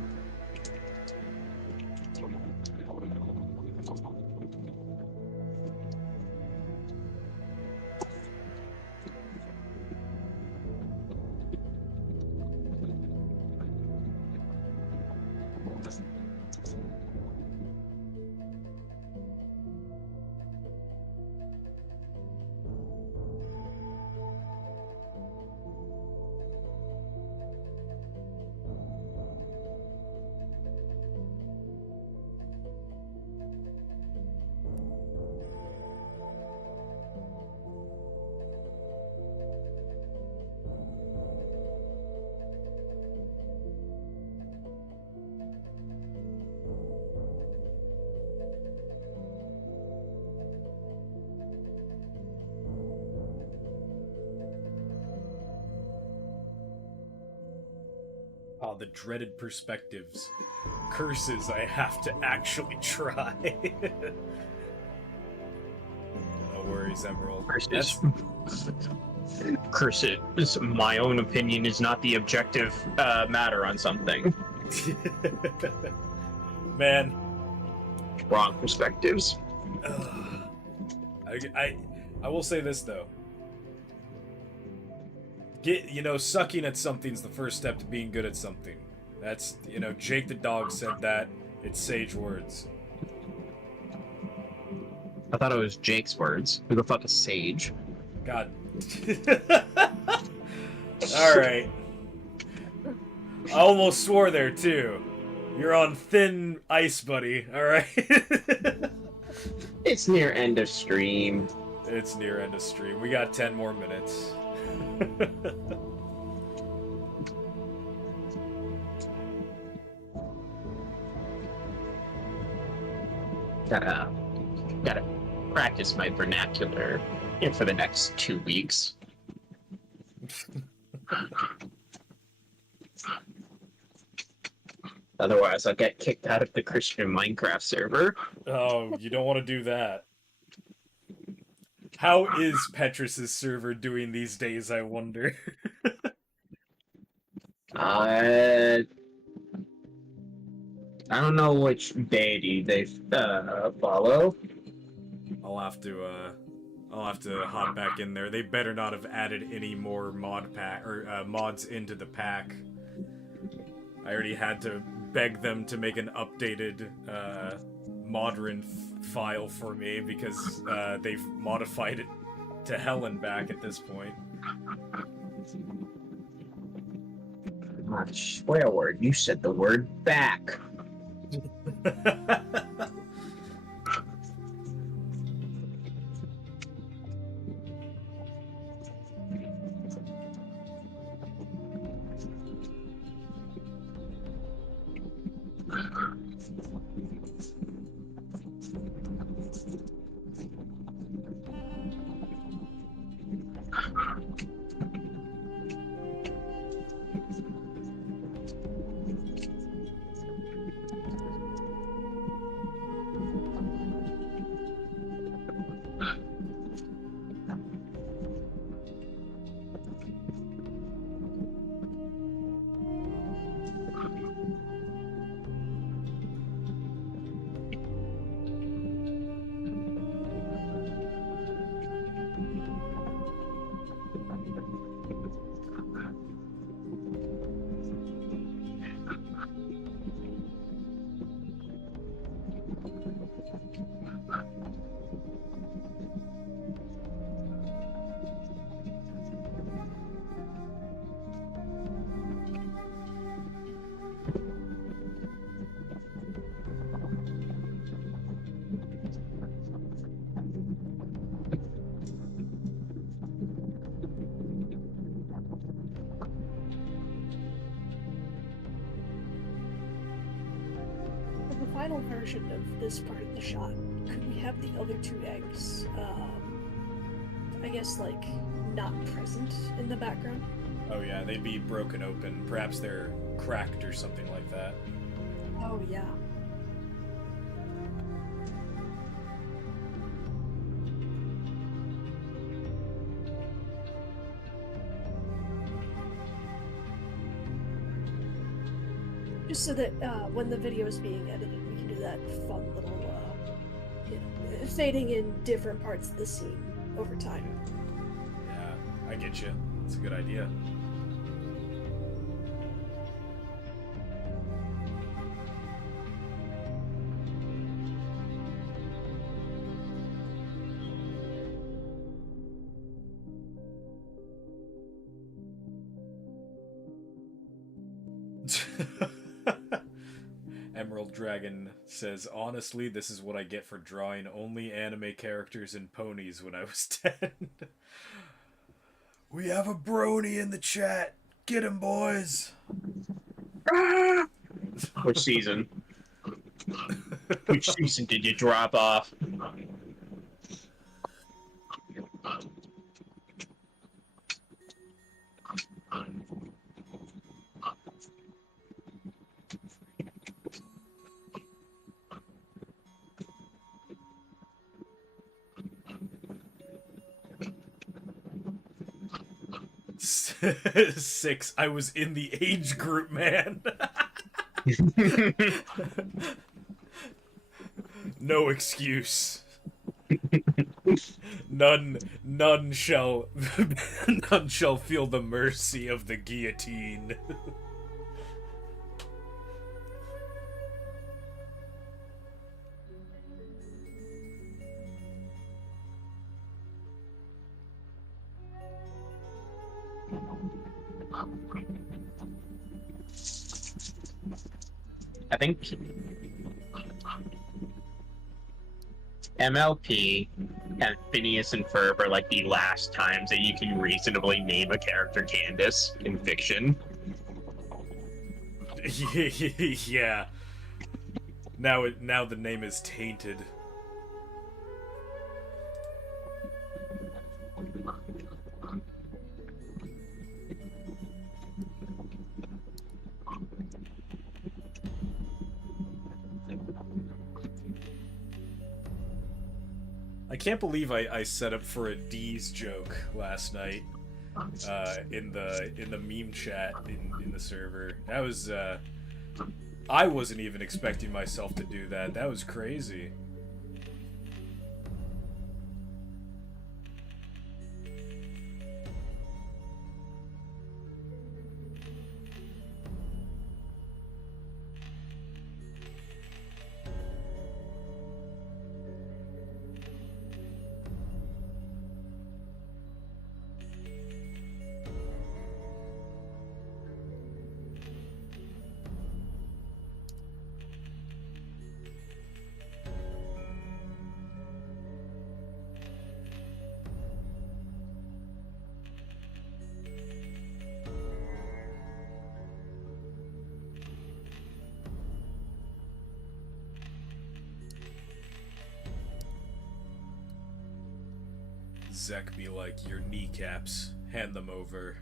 Oh, the dreaded perspectives. Curses I have to actually try. No worries, Emerald. Curses. Curses. My own opinion is not the objective matter on something. Man. Wrong perspectives. I will say this, though. Sucking at something's the first step to being good at something. That's, Jake the dog said that. It's sage words. I thought it was Jake's words. Who the fuck is Sage? God. Alright. I almost swore there, too. You're on thin ice, buddy. Alright? It's near end of stream. It's near end of stream. We got 10 more minutes. Gotta practice my vernacular for the next 2 weeks. Otherwise, I'll get kicked out of the Christian Minecraft server. Oh, you don't want to do that. How is Petrus's server doing these days, I wonder? I don't know which deity they follow. I'll have to hop back in there. They better not have added any more mods into the pack. I already had to beg them to make an updated Modern file for me because they've modified it to hell and back at this point. Not a swear word. You said the word back. Final version of this part of the shot, could we have the other 2 eggs? I guess, like, not present in the background. Oh yeah, they'd be broken open. Perhaps they're cracked or something like that. Oh, yeah. Just so that when the video is being edited, we can do that fun little, fading in different parts of the scene over time. Yeah, I get you. It's a good idea. Emerald Dragon says, honestly, this is what I get for drawing only anime characters and ponies when I was 10. We have a brony in the chat. Get him, boys. Which season? Which season did you drop off? Six. I was in the age group, man. No excuse. None shall none shall feel the mercy of the guillotine. I think MLP and Phineas and Ferb are like the last times that you can reasonably name a character Candace in fiction. Yeah. Now the name is tainted. I can't believe I set up for a D's joke last night in the meme chat in the server. That was I wasn't even expecting myself to do that. That was crazy. Zek be like, your kneecaps, hand them over.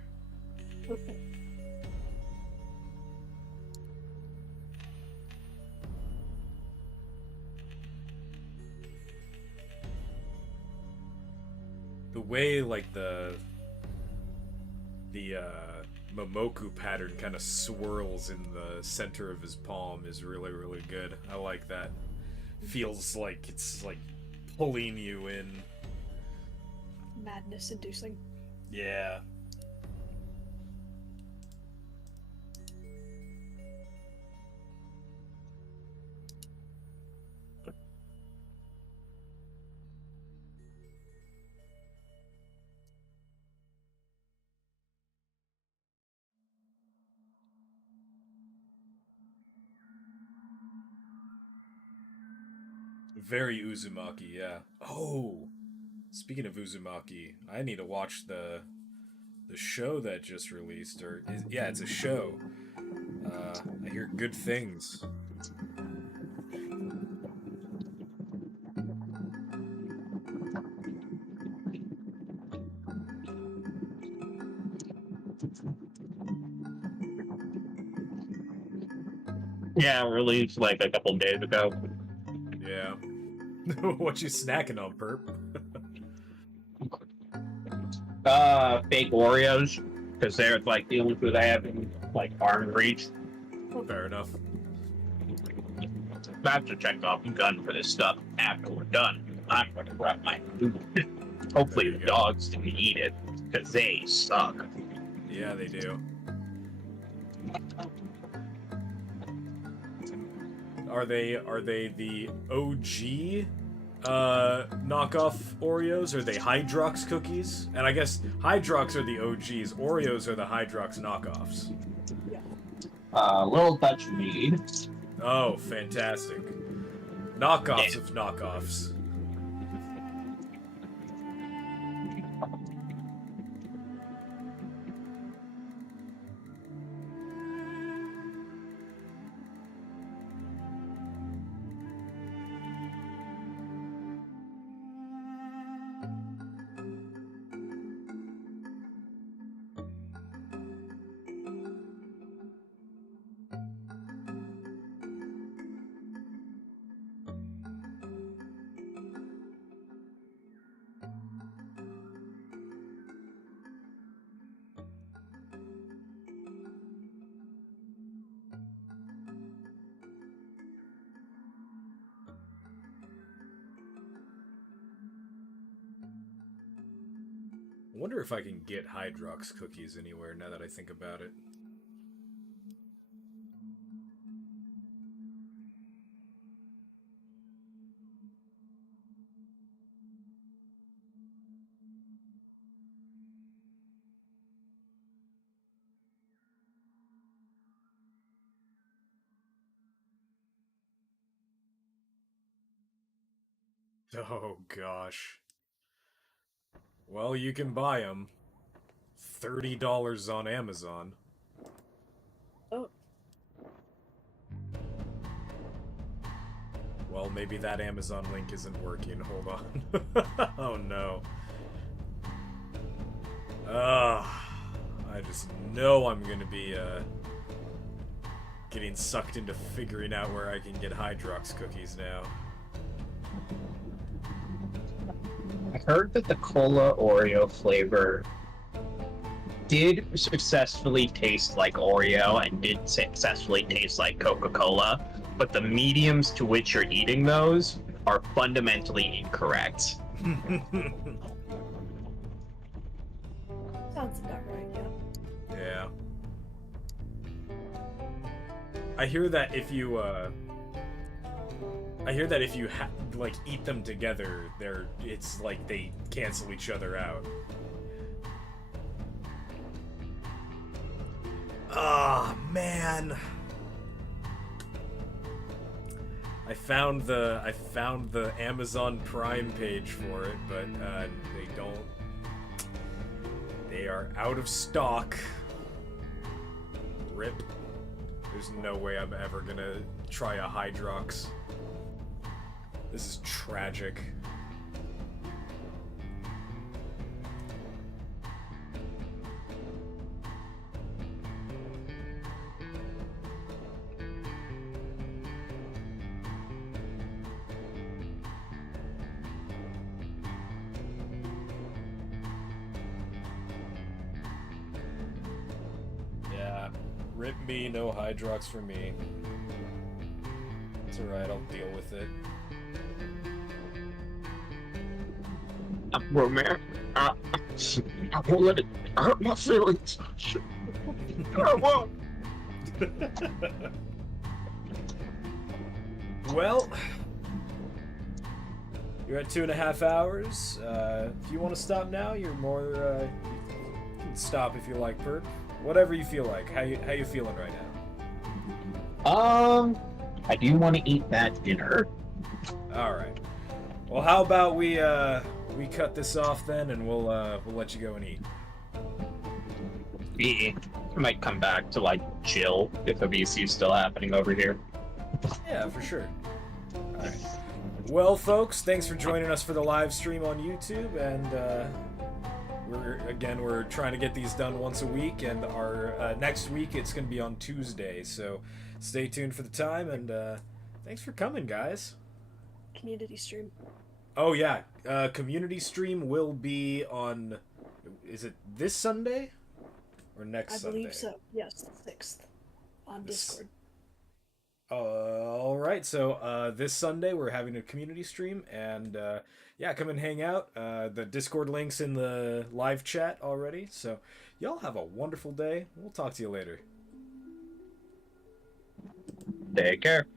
The way, like, the Momoku pattern kind of swirls in the center of his palm is really, really good. I like that. Feels like it's, like, pulling you in. Madness inducing. Yeah. Very Uzumaki, yeah. Oh! Speaking of Uzumaki, I need to watch the show that just released, yeah, it's a show. I hear good things. Yeah, released like a couple days ago. Yeah. What you snacking on, Perp? Fake Oreos, because they're like the only food I have in like arm reach. Fair enough. I have to check off the gun for this stuff after we're done. I'm gonna grab my food. Hopefully the dogs didn't eat it, because they suck. Yeah, they do. Are they the OG knockoff Oreos? Or are they Hydrox cookies? And I guess Hydrox are the OGs. Oreos are the Hydrox knockoffs. Little Dutch mead. Oh, fantastic. Knockoffs of knockoffs. I wonder if I can get Hydrox cookies anywhere now that I think about it. Oh gosh. Well, you can buy them. $30 on Amazon. Oh. Well, maybe that Amazon link isn't working. Hold on. Oh no. I just know I'm gonna be getting sucked into figuring out where I can get Hydrox cookies now. I heard that the Cola Oreo flavor did successfully taste like Oreo and did successfully taste like Coca-Cola, but the mediums to which you're eating those are fundamentally incorrect. Sounds about right, yeah. Yeah. I hear that if you like eat them together, it's like they cancel each other out. Ah, man. I found the Amazon Prime page for it, but they are out of stock. RIP. There's no way I'm ever gonna try a Hydrox. This is tragic. Yeah, rip me, no Hydrox for me. It's alright, I'll deal with it. Well, man, I won't let it hurt my feelings. I won't. Well, you're at 2.5 hours. If you want to stop now, you're more. You can stop if you like, Perp. Whatever you feel like. How you feeling right now? I do want to eat that dinner. All right. Well, how about we cut this off then, and we'll let you go and eat. Yeah, I might come back to like chill if the VC is still happening over here. Yeah, for sure. All right. Well, folks, thanks for joining us for the live stream on YouTube, and we're trying to get these done once a week, and our next week it's going to be on Tuesday. So stay tuned for the time, and thanks for coming, guys. Community stream. Oh yeah, community stream will be on. Is it this Sunday or next Sunday? I believe so. Yes, the 6th on Discord. All right, so this Sunday we're having a community stream, and yeah, come and hang out. The Discord link's in the live chat already, so y'all have a wonderful day. We'll talk to you later. Take care.